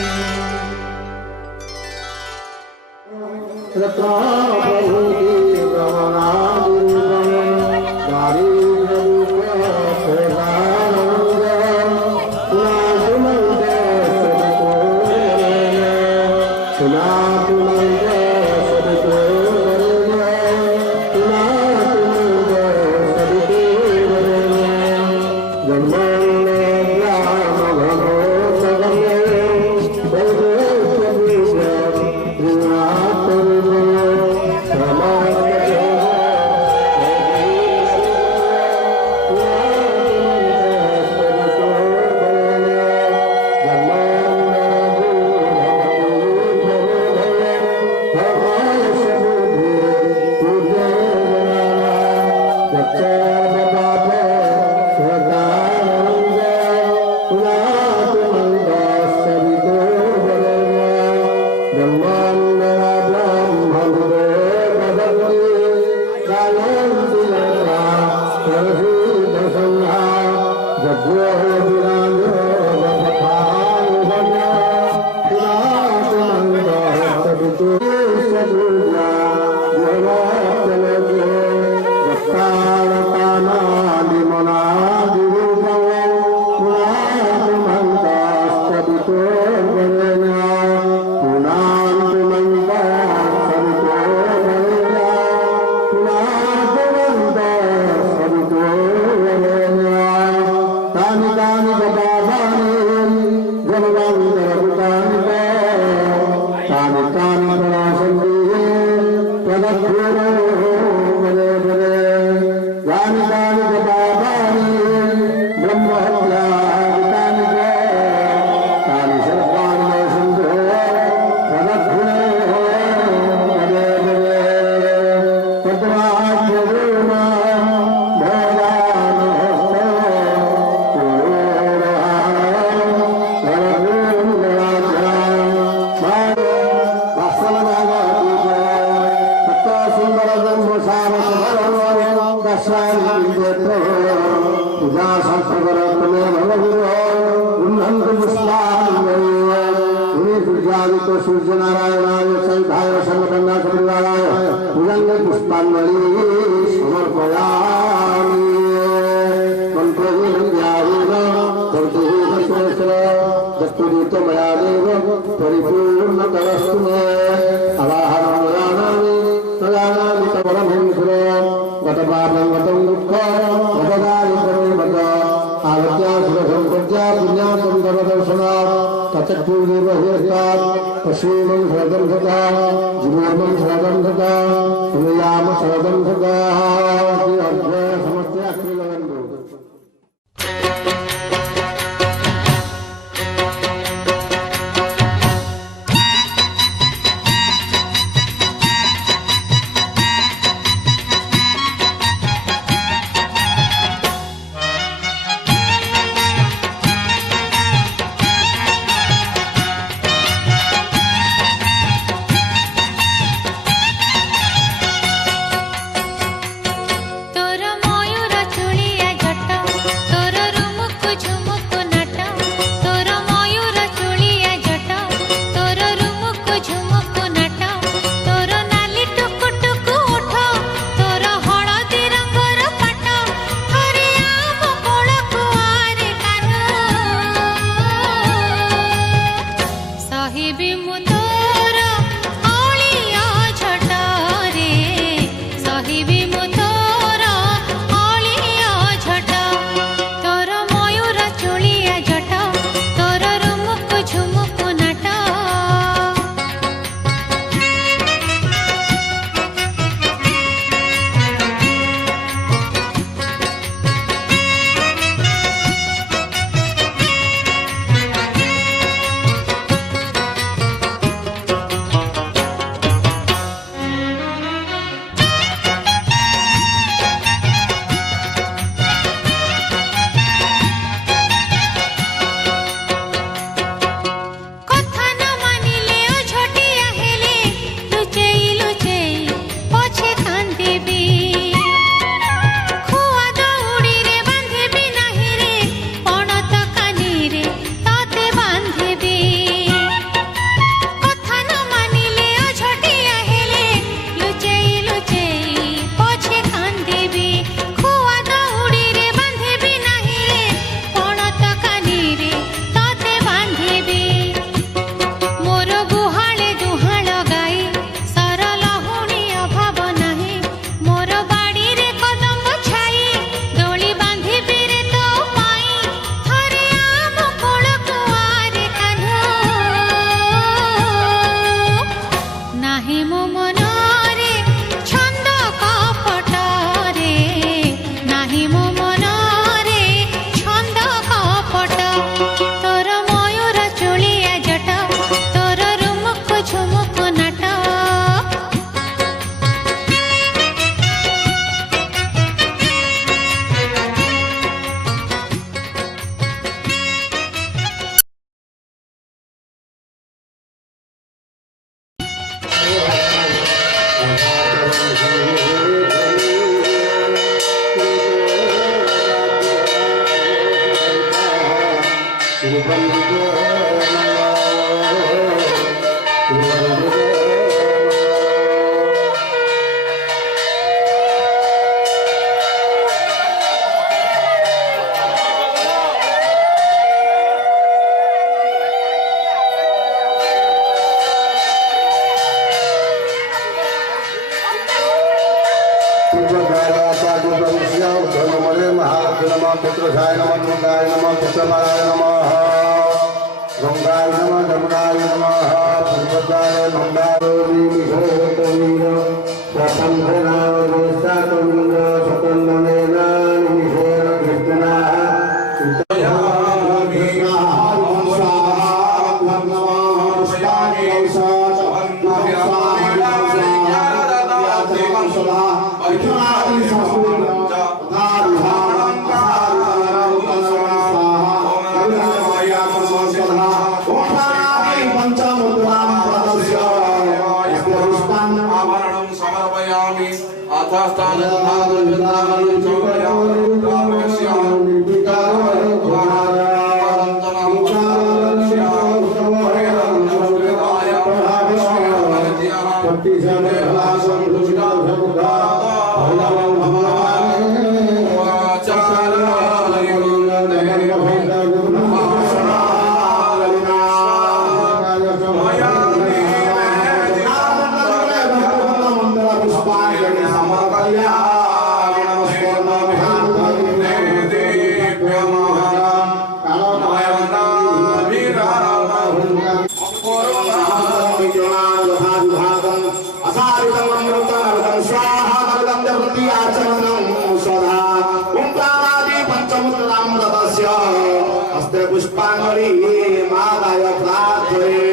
Mona सूर्य नारायणाय सहिताय सर्वकन्या परिवाराय भुजंग पुष्पांजलि समर्पयामि मया देव परिपूर्णतरस्तु मे अवाहनं जानामि सजानामि तवरमहिंसुर गतपापं गतं दुःखं गतदारिद्र्यं वद आगत्या सुरसंपत्या पुण्यातं सर्वदर्शनात् तचक्षुर्देवहेस्तात् पश्येमं शरदं सदा जीवनं शरदं सदा सुनयाम शरदं सदा समस्या श्रीलगन्धु पुत्रसाय नमः गंगाय नमः पुत्रमाय नमः गंगाय नमः जमुनाय नमः पुत्रदाय मंदारोरी विभोतवीर प्रसंभनावदेशातमिन्द्र सतन्ननेन निमिषेण कृष्णा समर्पयामि हस्ते पुष्पांजलि मादाय प्रार्थये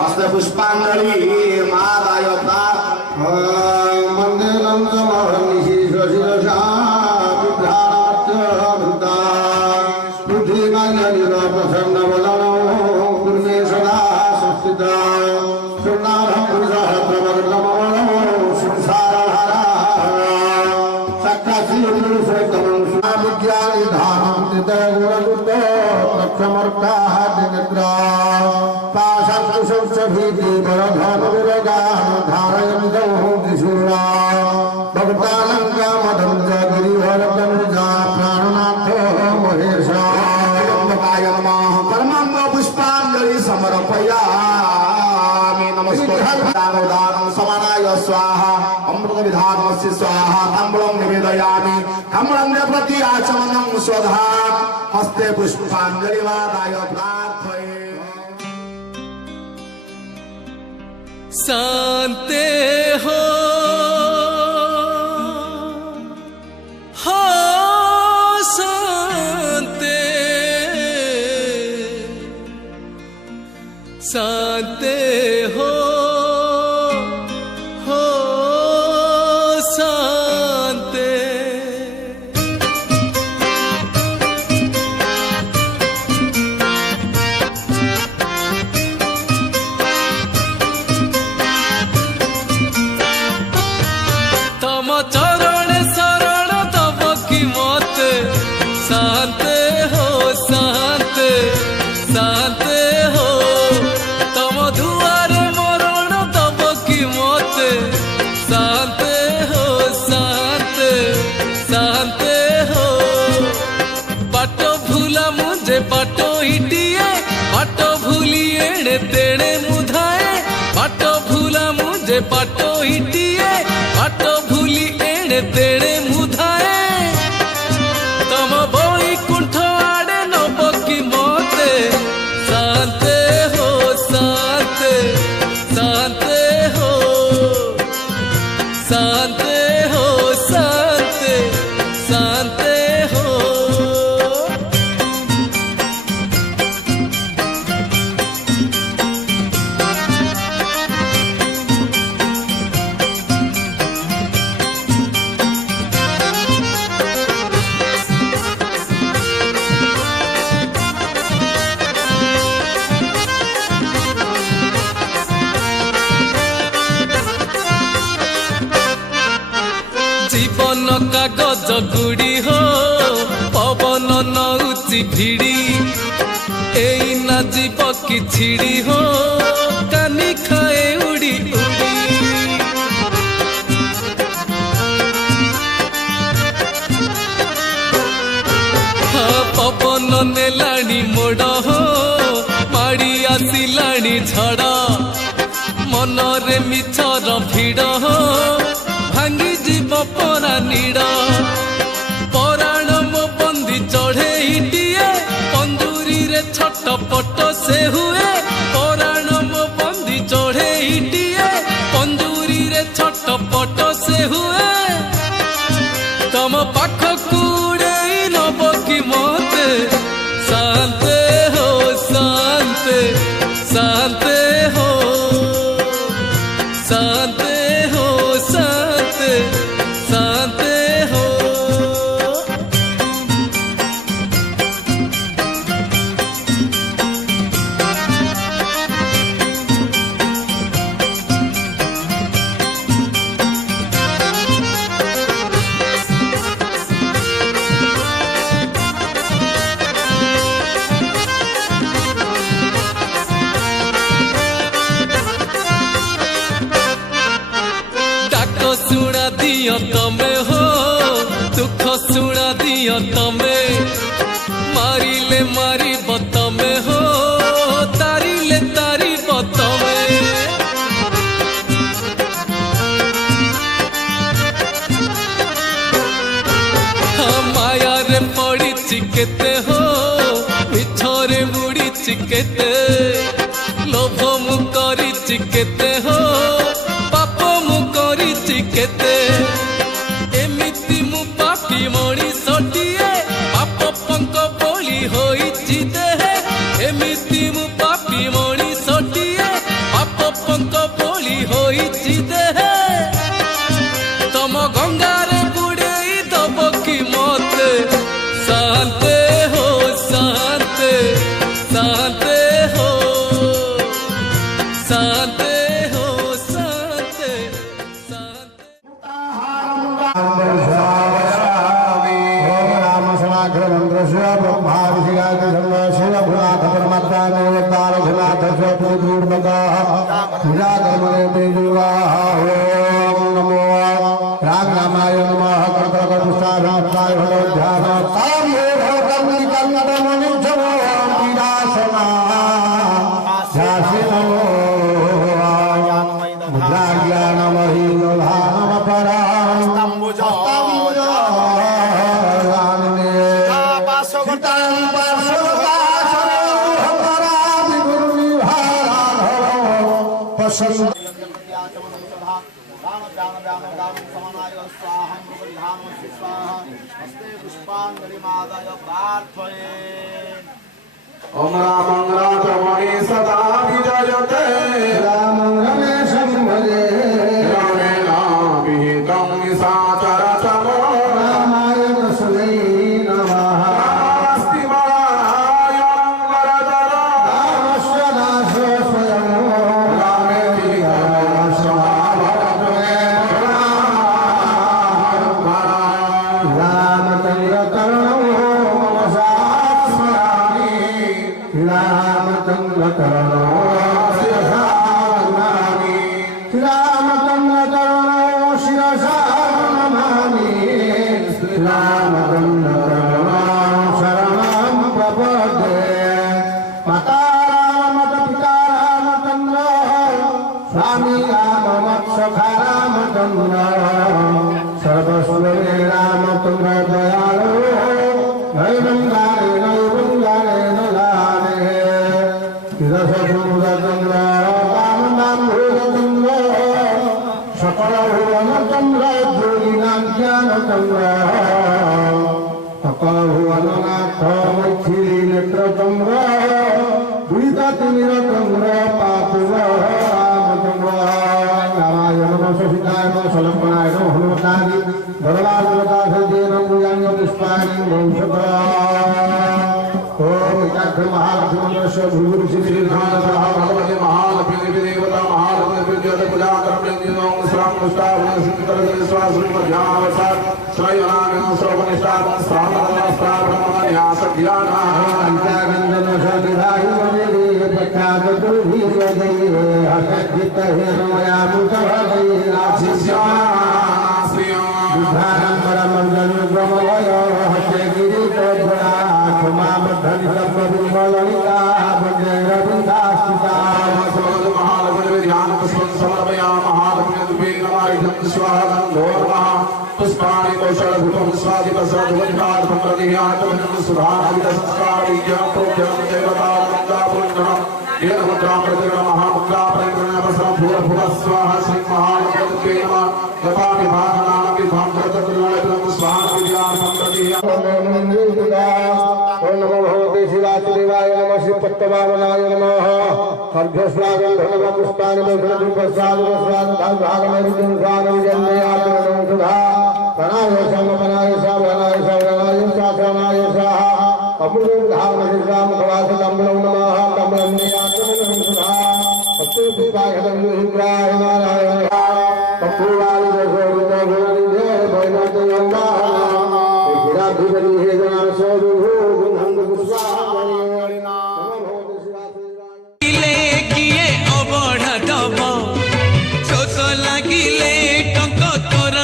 हस्ते पुष्पांजलि मादाय मंगलम समर्पयामि शिरसा विभ्राट्यभृता बुद्धिमान्यनिर प्रसन्नवदनो कुर्मे सदा संस्थिता सुनारं पुरुषः प्रवर्तमानो संसारहरा सक्काश्रीपुरुषोत्तमं विद्यानिधानं नितगुणगुप्तो प्रक्षमर्काः दिनेत्रा पाशंकुशभीति बलधनुरगाधारयन्तौ त्रिशूला भक्तालङ्कामदं च गिरिवरतनुजा प्राणनाथो महेशा त्र्यम्बकाय नमः परमं पुष्पाञ्जलि समर्पयामि नमस्ते समानाय स्वाहा अमृतविधानस्य स्वाहा ताम्बूलं निवेदयामि ताम्बूलं प्रति आचमनं स्वधा हस्ते पुष्पाञ्जलि वादाय प्रार्थये शांते हो शांते शांते हो शांते तम चरण शरण तब की मत शांते हो शांते शांते हो तम दुआरे मरण तब की मत शांते हो शांते शांते हो बाट भूला मुझे बाट इटिए बाट भूली एणे तेणे मुधाए बाट भूला मुझे बाट इटिए बाट भूली एणे तेणे मुधाए तम बैकुंठ आड़े नब की मते शांते हो शांते शांते हो शांते हो शांते शांते हो जीवन कागज गुड़ी हो पवन नौची भिड़ी एई ना जीव की छिड़ी हो कानी खाए उड़ी उड़ी हाँ पवन नेलाणी मोड़ हो माड़ी आसिलाणी झड़ मनरे मिछर भिड़ हो भांगी जीव परा नीड़ पराण मो बंदी चढ़े इटिए पंजूरी रे छटपट से हुए पराण मो बंदी चढ़े इटिए पंजूरी रे छटपट से हुए तम पाख कूड़े नब की मते शांते हो शांते शांते हो शांते हो शांते शांते हो दिया तमे हो दुख सुना दिया तमे मारिले मारी बतमे हो तारिले तारी बतमे माया रे पड़ी चिकेते हो मिठरे मुड़ी चिकेते लोभ मु करी चिकेते हो पाप मु करी चिकेते एमिति मु पापी मणिषटिए पाप पंक बोली होइछि देहे एमिति मु पापी मणिषटिए पाप पंक बोली होइछि देहे तम गंगारे बुड़ेई दब कि मते शांते हो शांते शांते हो शांते हो शांते शांते ओम राम समाग्र मंत्र शिव ब्रह्मा विषयाग धर्म शिव भुनाथ परमात्मा निवतार भुनाथ स्वपूर्वका पूजा कर्मणे तेजुगा ओम नमो राम रामाय नमः कर्तक दुष्टाभ्याय भगवध्यान ताम हे भगवं निकंद मनिषो विनाशना झासि नमो मुद्रा ज्ञान महीन भानम पराम ओम रामं राजमणि सदा विजयते रामं रमेशं भजे रामेण विहितं निशाचरतमो रामाय तस्मै नमः नास्ति बलाय वरदर रामस्य दासो स्वयं रामे रामचन्द्र करुणो मम सास्मरामि रामचन्द्र करुणो शिरसा नमामि रामचन्द्र करुणो शिरसा नमामि रामचन्द्र करुणो शरणं प्रपद्ये माता रामत पिता रामचन्द्र स्वामी रामवत्सखा रामचन्द्र सर्वस्व रामचन्द्र दयालो नैवङ्गारे नैवङ्गारे नलाने चिरसुरचन्द्र रामनामचन्द्र सकल भुवनचन्द्र योगिनां ज्ञानचन्द्र सकल भुवननाथ मैथिली नेत्रचन्द्र द्विततिमिरचन्द्र पापुर रामचन्द्र रामाय नमः सीताय नमः सलक्ष्मणाय नमः हनुमतानि धर्मादेवतासेन पूजान्य पुष्पाणि वंशता ओम एकाग्र महालक्ष्मणस्य भूगुरु श्री भगवती महालक्ष्मी देवता महालक्ष्मी पूजा कर्म श्राम पुष्टाभरण सिद्धिकर विश्वास ध्यान स्वयं सर्वनिष्ठा स्थान न्यास ज्ञान पंचागंधन सदिभाई वनेदे प्रख्यात दुर्भीर देव हसजित हेमया मुसभदे राशिष्या बुद्धानं परमं ब्रह्मवय हसे गिरितोज्वला क्षमाबद्धनि सर्वविमललिता वन्दे रविदास्तिता महालक्ष्मी ध्यान पुष्पं समर्पया महालक्ष्मी नमाय स्वाहा गौरवा पुष्पाणि कौशलभूतं स्वादिपसद्वज्रार्थं प्रतिहातं सुधारितसंस्कारीयं प्रोक्तं देवता पुण्यं येन मुद्रां प्रतिग्रह महामुद्रा परिग्रहणवसरं भूरभुवः स्वाहा श्री महालक्ष्मी नमः यथापि भागनां विभां कृतकृतं स्वाहा विद्यार्थं प्रतिहातम् ओम नमो भगवते शिवासुदेवाय नमः श्रीपद्मनाभाय नमः अर्घ्यस्वागं धनव पुष्पाणि मधुरं प्रसाद प्रसाद भागमरिजं स्वागं आचरणं सुधा प्रणाय समपनाय सावनाय सावनाय साधनाय स्वाहा अमृतं धामहि राम खवास तम्बलं नमः तम्बलं नियाचरणं सुधा भक्ति पुष्पाय हिंद्राय नारायण पपुवारि दशोरित गुणनिधे भैरवते यंगाः गिराधिपति हे जना सोदु किए अबढ़ा दब शोष लगिले टंक तोर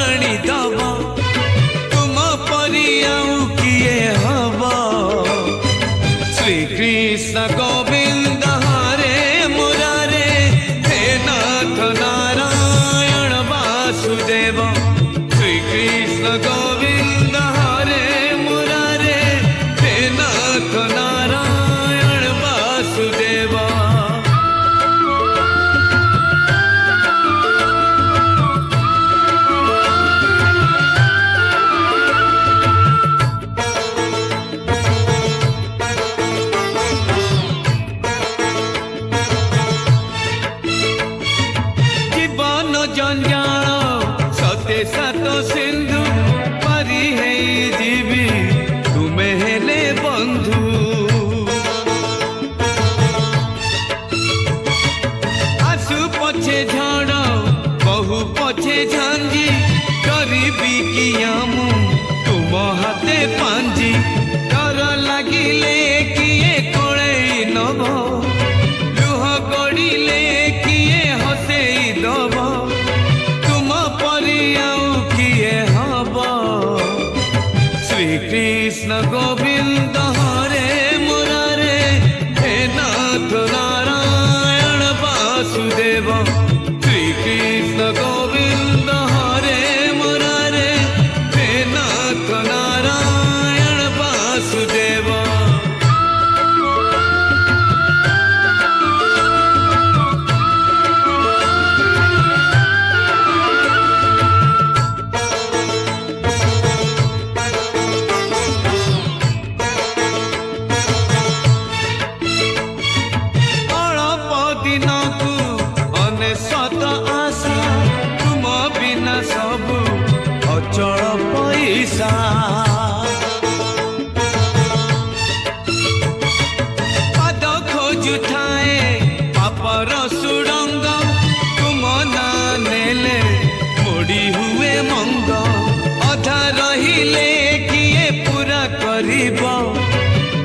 कृष्ण गोविंद हरे मुरारे हे नाथ नारायण वासुदेवा जीवन जंजाल सते सात सिंधु पारी है जीवी तुमे हेले बंधु आसु पछे झड़ बहु पछे झांझी गरीबी किया मु तुम हाथे पांजी डर लागिले किए कोड़े नभ लुह गड़िले किए हसेई दब तुम परी आउ किए हब श्री कृष्ण गोविंद हरे मुरारे हे नाथ नारायण वासुदेव श्री कृष्ण गोविंद हरे मुरारे हे नाथ नारायण वासुदेव अल्प दिनकु अनेशत आशा तुम बिना सबु अचल पैसा पाद खोजु थाए पापर सुडंग तुम ना नेले मोड़ी हुए मंग अधा रहिले किए पूरा करिब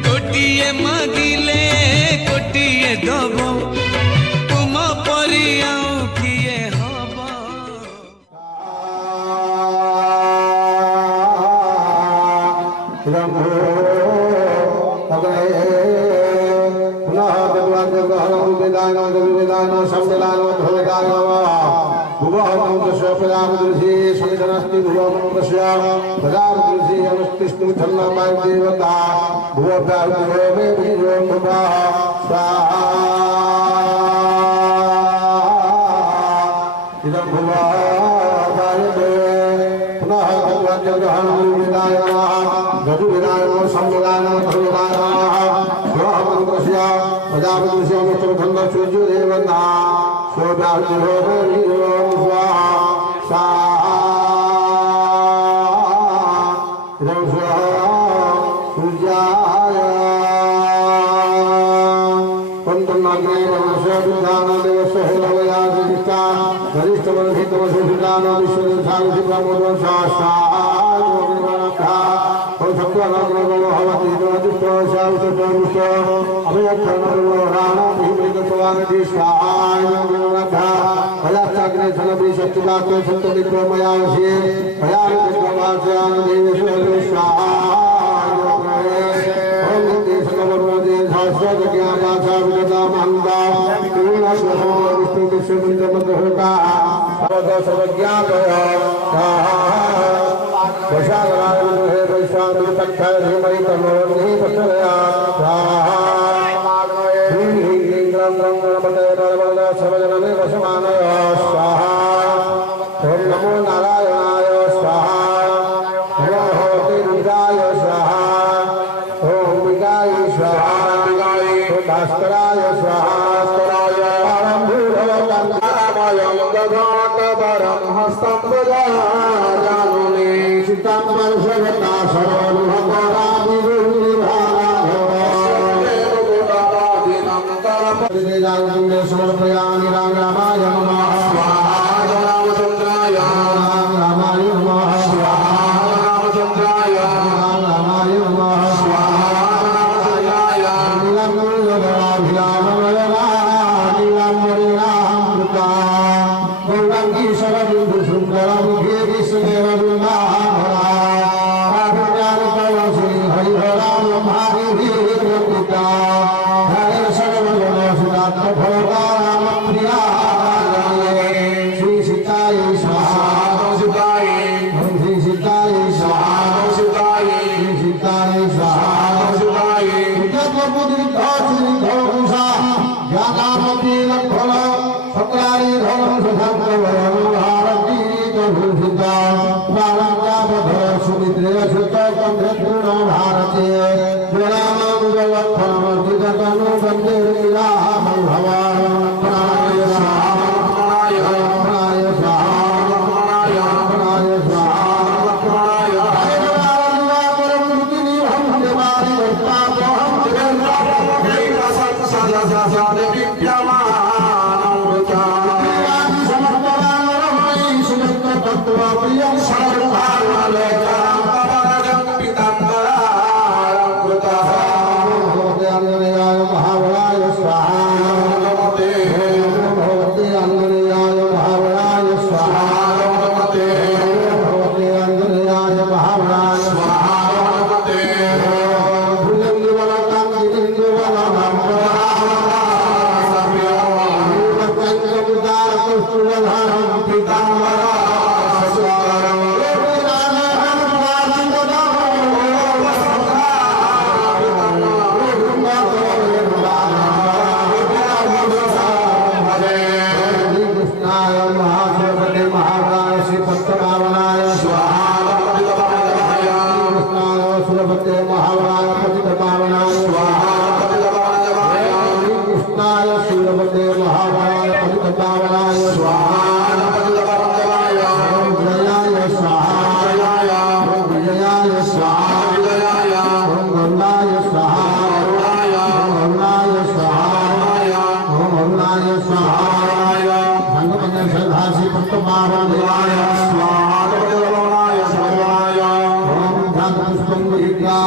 गोटिए मागिले गोटिए दब तुम परी आउ किए hub Gaurangi Sarabindhu Sundaram Giri Sundaram महादेवाय स्वाहा देवाय सर्वाय ओम धनपुष्पं गृहीत्वा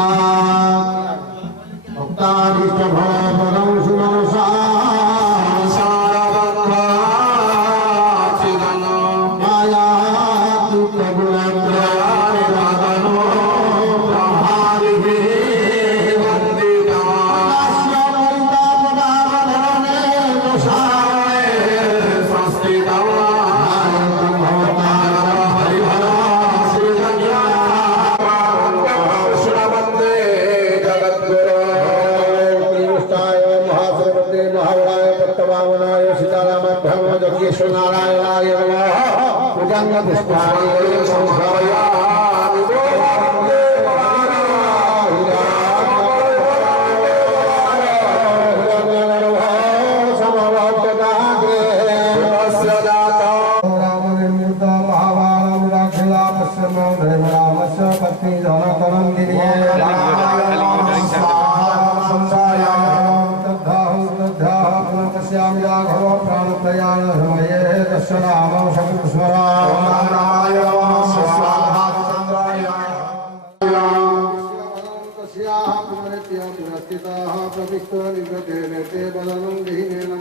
भक्तादिष्ट भवपदं सुमनसा नारायणाय नमः भुजंग पुष्पाणि संश्रयामि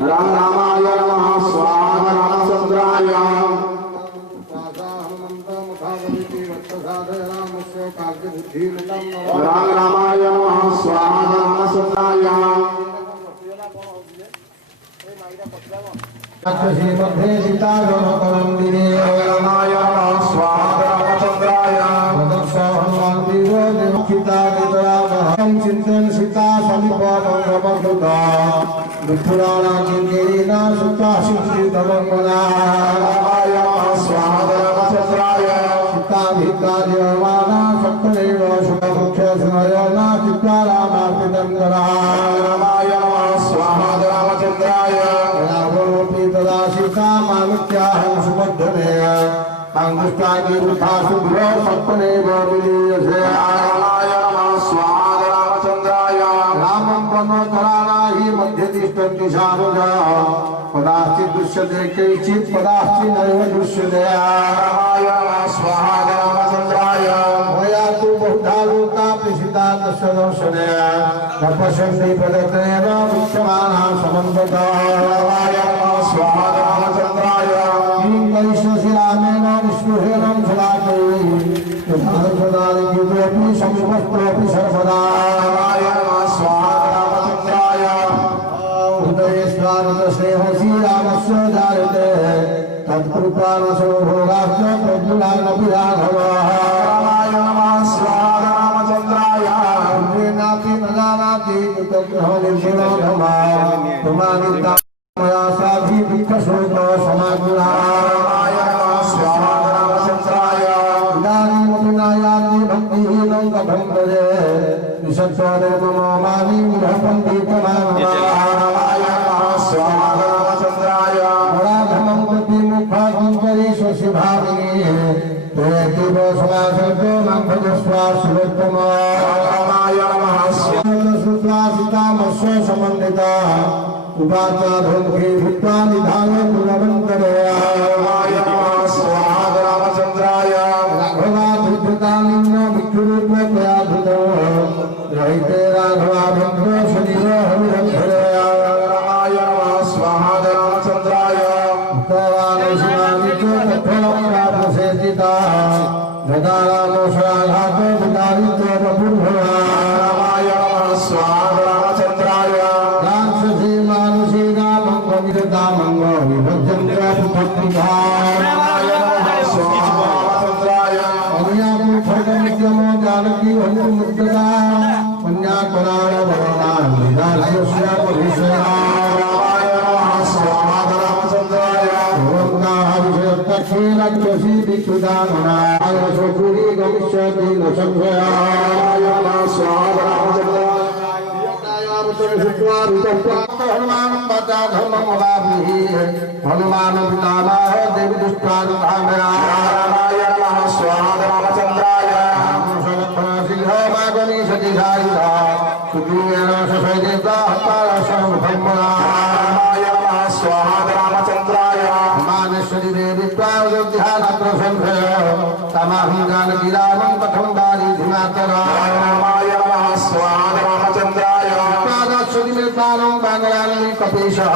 रामाय नमः स्वाहा रामचंद्राय रामाय नमः स्वाहा रामचंद्राय मध्ये सीता गणकरंदिने रामाय नमः स्वाहा रामचंद्राय हनुमान वीरो देवकिता नितराम चिंतन सीता समीपा विठुराणा किंकेरीना सुता शिक्षि धर्मना रामाय नमः स्वाहा रामचंद्राय सीता भीता देवाना सप्तदेव सुमुख्य सुनयना चित्ता रामार्पितंकरा रामाय नमः स्वाहा रामचंद्राय राघवोपि तदा सीता मामित्याहं सुबद्धने अंगुष्ठांगी वृथा शुभ्र सप्तदेव विलीयसे रामाय नमः स्वाहा रामचंद्राय रामं प्रणोतराणा हि मध्यतिष्ठन्ति शानुजा पदाश्चित् दृश्यते कैचित् पदाश्चित् नैव दृश्यते रामाय नमः स्वाहा रामचंद्राय मया तु बहुधा लोका प्रेषिता तस्य दर्शने न पश्यन्ति प्रदत्तेन मुच्यमानः समन्वतः रामाय नमः स्वाहा रामचंद्राय किं करिष्यसि रामेण विष्णुहेनं सदाकैः यथार्थदानिकृतोऽपि संस्पष्टोऽपि सर्वदा रामाय नमः स्वाहा रामचंद्राय हृदये स्नानस्नेहसी रामस्य जायते तत्कृपाणसो भोगाश्च प्रज्वलानपि राघवः रामाय नमः स्वाहा रामचंद्राय नापि न जानाति कृतग्रहो निर्गुणो धमा तुमानिता मया साधि दुःखशोक समाकुला रामाय नमः स्वाहा रामचंद्राय इदानीमपि न याति भक्तिहीनं कथं भजे निःशब्दे मम मानि गृहपण्डितमानः रामाय नमः स्वाहा रामचंद्राय वराधमं प्रति मुखां करिष्यसि भाविनी देव समासर्गो मं भजस्वा सुलोत्तम रामाय नमः स्वाहा सीतामस्य समन्विता उवाचा धूमके भूत्वा निधाय गुणवन्तरे रामाय नमः स्वाहा रामचंद्राय राघवाधृतानिन्न भिक्षुरूपे त्वया धृतो रहिते राघवाभद्रो शरीरो हरिहरे रामाय नमः स्वाहा रामचंद्राय भक्तवानुशिवामिको तत्फलं प्राप्यसेतिता यदा रामो शराघातो विदारितो बभूव रामाय नमः स्वाहा रामचंद्राय राक्षसी मानुषी रामं विभज्यन्ते पुत्रिका रामाय नमः स्वाहा रामचंद्राय अन्याकं खड्गमित्यमो जानकी हनुमुद्गता अन्याकराण भवनान् निदास्यस्य परिषया रामाय नमः स्वाहा रामचंद्राय भवन्ताभिषेक्तक्षीरक्षसी दीक्षितामना आयसोपुरी गमिष्यति न संशया रामाय नमः स्वाहा रामचंद्राय हनुमान बचा धर्ममुदाभिः हनुमान पितामह देव दुष्टानुधामया रामाय नमः स्वाहा रामचंद्राय शीघ्रमागमी सतिधारिता सुग्रीवेण ससैदेता हतारसमुखम्मना रामाय नमः स्वाहा रामचंद्राय मानेश्वरी देवी त्वायोध्या खंडारी धीमातरा रामाय नमः स्वाहा रामचंद्राय पादश्रुतिमेतानं बांगरानी कपीशः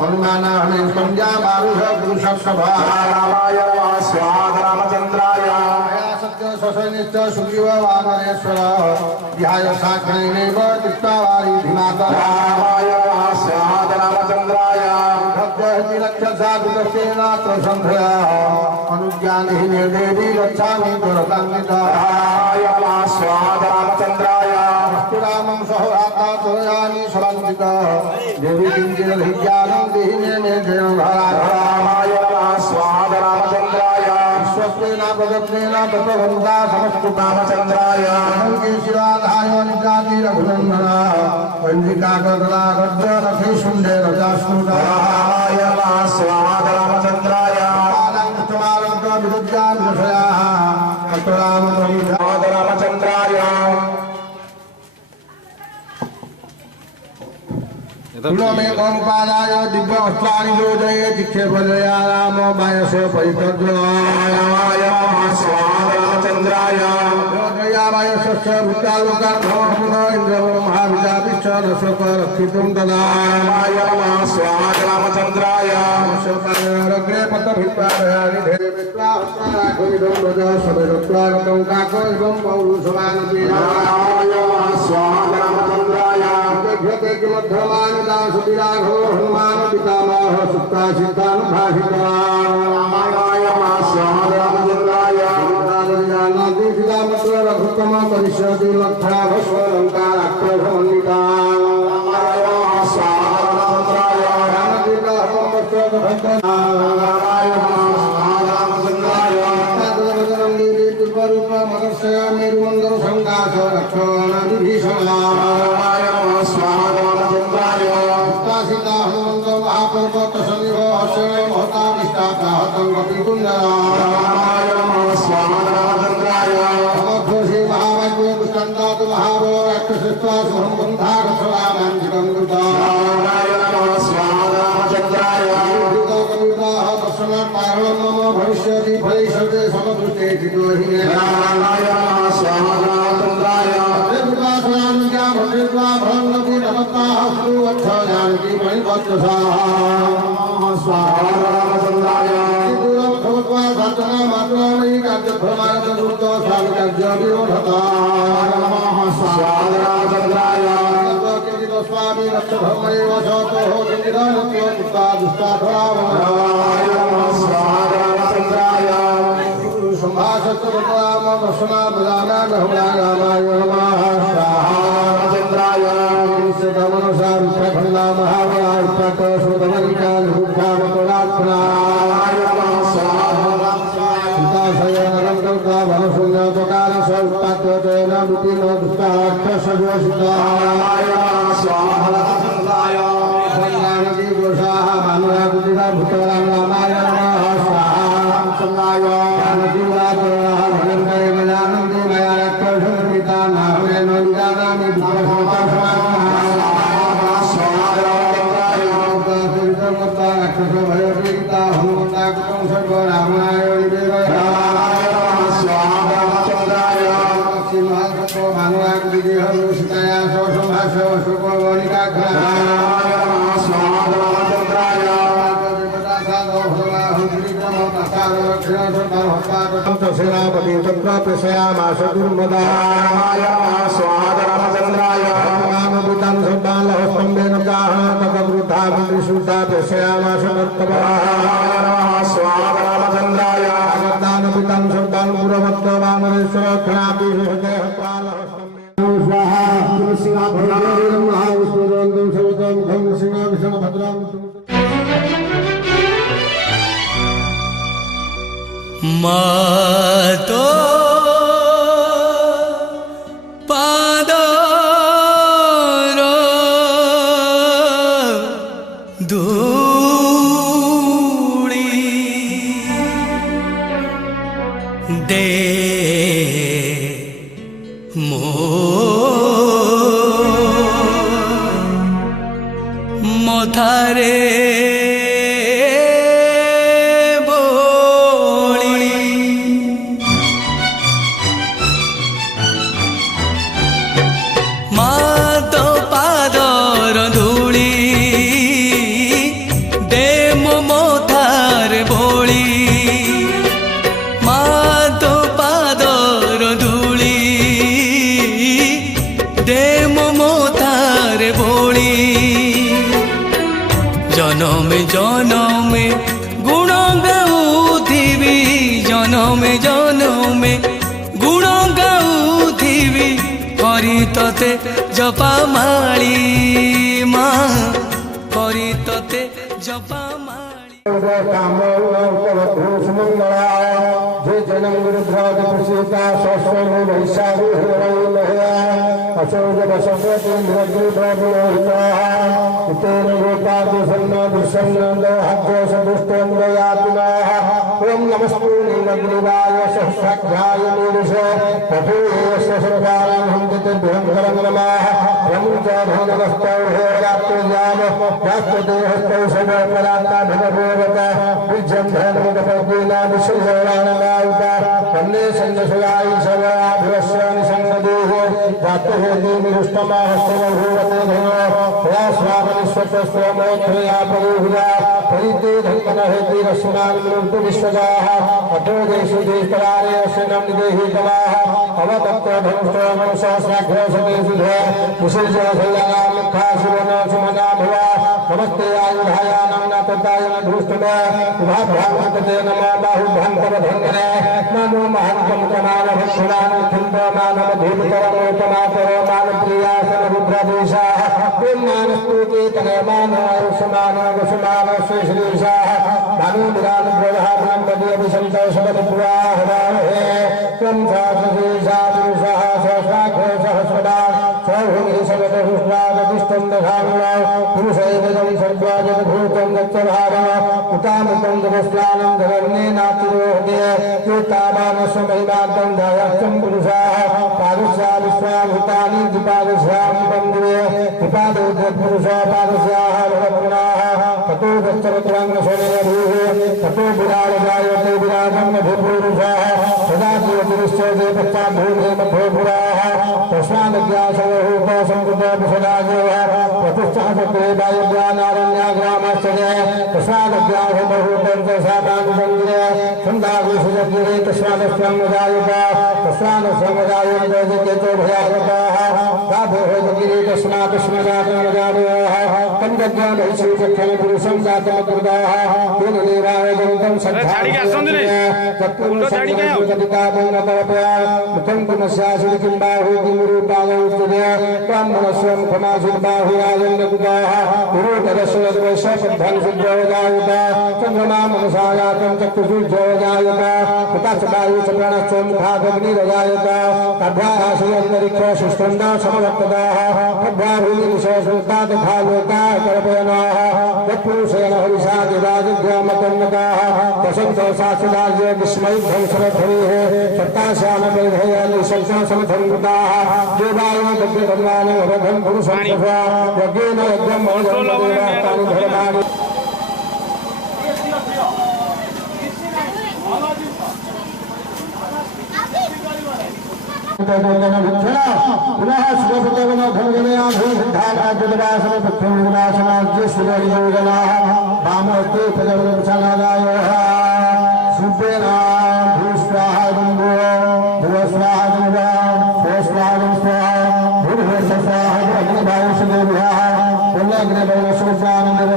हनुमानाहमें संज्ञा मारुष पुरुषसभा रामाय नमः स्वाहा रामचंद्राय सत्य ससनिष्ठ सुजीव वानरेश्वर ध्याय साक्षिणेव चित्तावारी धीमातरा रामाय नमः स्वाहा रामचंद्राय लक्षसाधुदस्तेनात्र संध्या अनुज्ञानिहिने देवी गच्छामि दुरतान्विता रामाय नमः स्वाहा रामचंद्राय रामं सहवाता तोयानि समन्विता देवी किञ्चिदधिज्ञानं देहिने मे देवघरा रामाय नमः स्वाहा रामचंद्राय स्वस्तेन प्रदत्तेन तत्त्ववन्ता समस्तुता रामचंद्राय के शिवाधाय निकाति रघुनन्दना पञ्जिकागदा गज्ज रथे शुण्डे रजास्नुता रामाय नमः स्वाहा रामचंद्राय रामचंद्राय में ओंकाराय दिव्य अस्त्राणि योजये चिक्षेपजया राम वायसे परितर्जयाय स्वाहा रामचंद्राय योजया वायसस्य भूतालोकार्धमः इन्द्रवो महाविजापिश्च रक्षितुं तदा रामाय नमः स्वाहा रामचंद्राय रग्रे पतभिप्रायानि देवित्वाहस्ताराघविदं व्रज समेरत्वागतं काको एवं पौरुषमानपि रामाय नमः स्वाहा रामचंद्राय घ्यते किमध्यमानि दासुतिराघो हनुमान पितामह सुप्ता सिद्धानुभाषिता रामाय नमः स्वाहा रामचंद्राय जानाति सीतामत्र रघुत्तम करिष्यति लक्षा भस्वलङ्काराक्षसमन्विता रामाय नमः स्वाहा रामचंद्राय रामाय नमः स्वाहा रामचंद्राय मेरुमंदर संगास रक्षणाभिभीषणा रामाय नमः स्वाहा रामचंद्राय सीता हनुमंत महापर्वत समीप हर्षण महता विष्टाता हतंगपि कुंजरा रामाय नमः स्वाहा रामचंद्राय भगवद्घोषे महावाक्ये पुष्टन्तात महाभो राक्षसस्त्वा सुहं बन्धा रक्षरामाञ्चिकं कृता रामाय नमः स्वाहा रामचंद्राय कविताः दर्शनात् कारणं मम भविष्यति फलैषते समदृष्टे चितो हि रामाय नमः स्वाहा रामचंद्राय भद्रित्वा भवन्नपि नमताः सुवत्स जानकी मणिपत्रसाः स्वाहा रामचंद्राय दूरं भवत्वा साधना मात्राणि कार्यभ्रमायतदूतो स्वामिकार्यविरोधता नमः स्वाहा रामचंद्राय स्वामी रक्षभमैव शतो निदानत्वमुक्ता दुष्टाधरावराय नमः स्वाहा रामचंद्राय संभाषत्रराम दर्शना प्रदाना रामाय नमः रामचंद्राय मनसा विप्रखण्डा महाबला विप्रकसुतमनिका निरुद्धामतोरात्मना नमः स्वाहा सीताशयनरङ्कर्ता वनशून्यतकार सौत्पात्यतेन विपिनो दुष्टाक्षसजोषिता स्वाहा रामचंद्राय भगवानकी गोषाः मानवाकुटिका भूतवरां रामाय नमः स्वाहा रामचन्द्राय जानकीवाचराः भगवन्ते गजानन्ते मया रक्षसंहिता नामेन निजानामि विद्यासंहिता राक्षस भयपीडिता हनुमन्ता कृतं सर्व रामाय स्वाहा रामचंद्राय महासत्व मानवाकुटिदेहं सीतया सौसंभाष्य शुभवनिकाघ्रा स्वाहा रामचंद्राय सेनापति तत्र प्रशयामास दुर्मदा स्वाहा रामचंद्राय रामपितां सर्वालहस्तम्भेन गाहन तद्वृद्धा मन्त्रिशुद्धा प्रशयामास नर्तवाः स्वाहा रामचंद्राय पितां सर्वान् पुरवत्त वानरेश्वर खनापि हृदयहत्वालहस्तम्भेन स्वाहा तुलसीनाभरणं महाविष्णुरन्तं सर्वतं मुखं सिंहविष्णुभद्रं मातो पादरो धूली दे मोथारे जनमे जनमे गुण गाउथिबी जनमे जनमे गुण गाउथिबी करी तते जपा माळी मा करी तते जपा माळी जे जनम विरुद्धाद प्रसीता सस्वनो वैशाखो हिरण्यमया अशोक वसंत निरग्निभवोहिता उतेन गोपादो सन्नो दुर्सन्नो हज्जो सदुष्टं दयातुनाः ओम नमस्तु नीलग्रीवाय सहस्राध्याय नीलिशो तथोयस्य सर्वाणं हन्ते भयंकरं नमः ब्रह्मच भगवस्तौ हेरात्तो याम यात्तो देहस्तौ सर्वपरात्ता भगवता विजयं धर्मदपदीना विश्वजनानाउता वन्दे सन्नसुयाय सर्वाभिवस्यानि संगदेहो जातवेदि निरुष्टमाहस्तमभूवते धनो या स्वामनिस्वतस्वमोत्रया परोहुरा परिते धन्मनहेति रस्मान् मृन्तु विश्वजाः अतो देशु देशपरारे अस्यनं निदेहि तवाः अवतप्तो धनुष्टोमं सहस्राघ्रसतेषु धे विसर्जसल्लनां मुखासुवनो सुमना भवा नमस्ते आयुधायानं नतताय धृष्टमे उभाभ्रामते नमो बाहुभ्यन्तरभङ्गने नमो महन्तमकमानभक्षणानुखिन्दमानमधीपतरमोपमातरो मानप्रियासनरुद्रदेशाः ॐ मानस्तुते तनयमानवायुषमानवसुमान श्रीश्रीशाः भानुविरानुग्रहात्मं पदीयभिसन्तोषपदपुराहवामहे त्वं सहस्रशीर्षापुरुषः सहस्राक्षो सहस्रदा सौभुमिः सगतहुष्णादतिष्ठं दधाम्नो पुरुषैवजं सर्वाजतभूतं दत्तभावः उतामुतं जगस्नानं धरण्येनातिरोहते योत्तामानस्वमहिमान्तं दायाख्यं पुरुषाः पादस्या विश्वाभूतानि द्विपादस्यां बन्धुवे द्विपादो पुरुषः पादस्याः भवपुराः ततो दत्तवत्राङ्गशनेभूः ततो विराजजायते विराजं भूपुरुषाः सदा ज्योतिरिश्चोदे पश्चाद्भूते मध्योपुराः तस्मादज्ञासवहूतसंकृतोपसदाजोः प्रतिष्ठाचक्रे वायुज्ञानारण्याग्रामश्चर्ये तस्मादज्ञासवहूतं च सातानुबन्धे सन्दागुषजग्रे तस्मादस्वङ्गजायुत तस्मादस्वङ्गजायुतो जगतो भयागताः साधोः जगिरे तस्मादस्मजातमजादयोः कञ्जज्ञानैश्रीचक्षण पुरुषं जातमकृताः तेन देवाय जनितं मुखं पुनस्यासुरि किं बाहु किं रूपाय उच्यते ब्राह्मणस्वं खमासुर्बाहुराजन्यकुताः गुरुतरस्वद्वैश्वपद्धं शुद्धोजायुत चन्द्रमा मनसायातं चक्षुषुज्योजायुत तथा च वायुचक्रणश्च मुखाग्निरजायुत तद्भ्यासुरन्तरिक्षो सुष्ठन्दा समवर्तदाः तद्भ्याभूतिनिशोऽस्मृता तथा लोकाः कल्पयनाः तत्पुरुषेण हरिषादिराजद्योमतन्नताः दशंसहस्राज्यो विस्मयध्वंसरध्वनिः सप्ताशानपरिधयानिशंसमसंकृताः देवायो दग्धधर्माणि वरधं पुरुषं सभा यज्ञेन यज्ञं महजन्मदेवातानि धर्माणि पुनः सुखपतवनधनगणयाधोषानाज्यशिवयोजनाः वामहस्ते प्रजवनप्रसादायोः सुपेना भूस्वाहा गङ्गो भुवस्वाहा गङ्गा स्वस्वाहा स्वाहा भूर्भुवस्वाहा अग्निभायुषदेव्याः पुनग्निभवनसुसानन्दो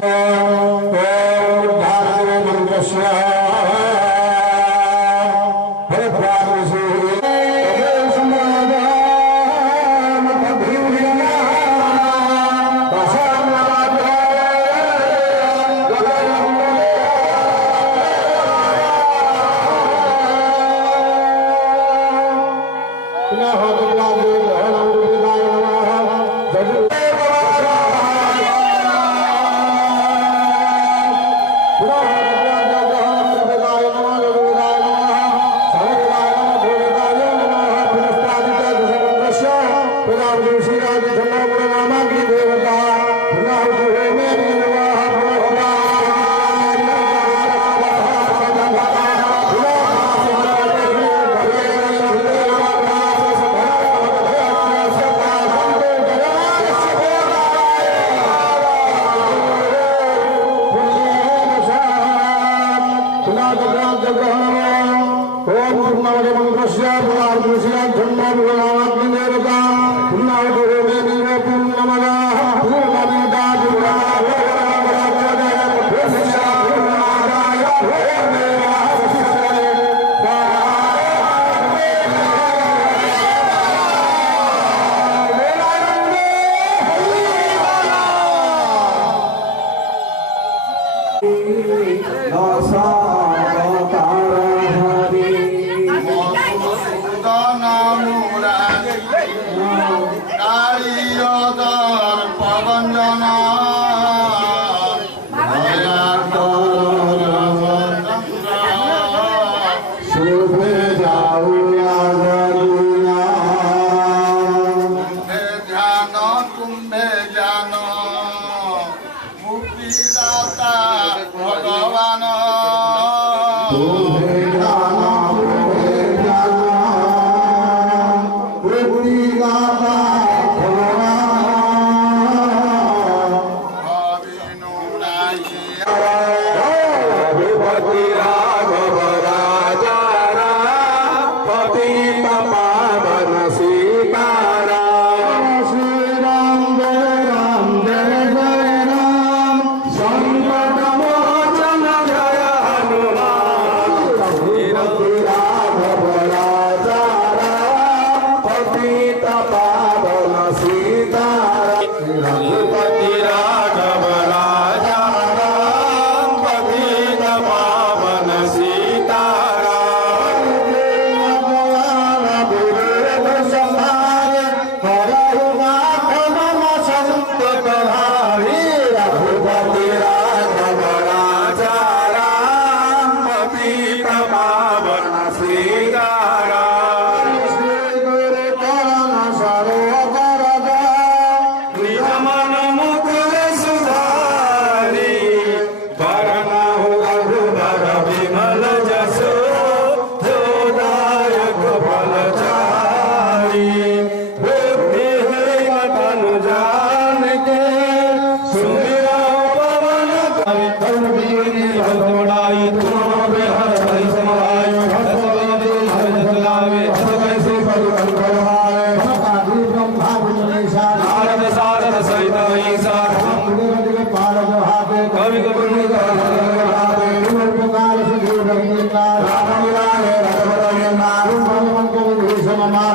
पूर्णमदा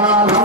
Oh,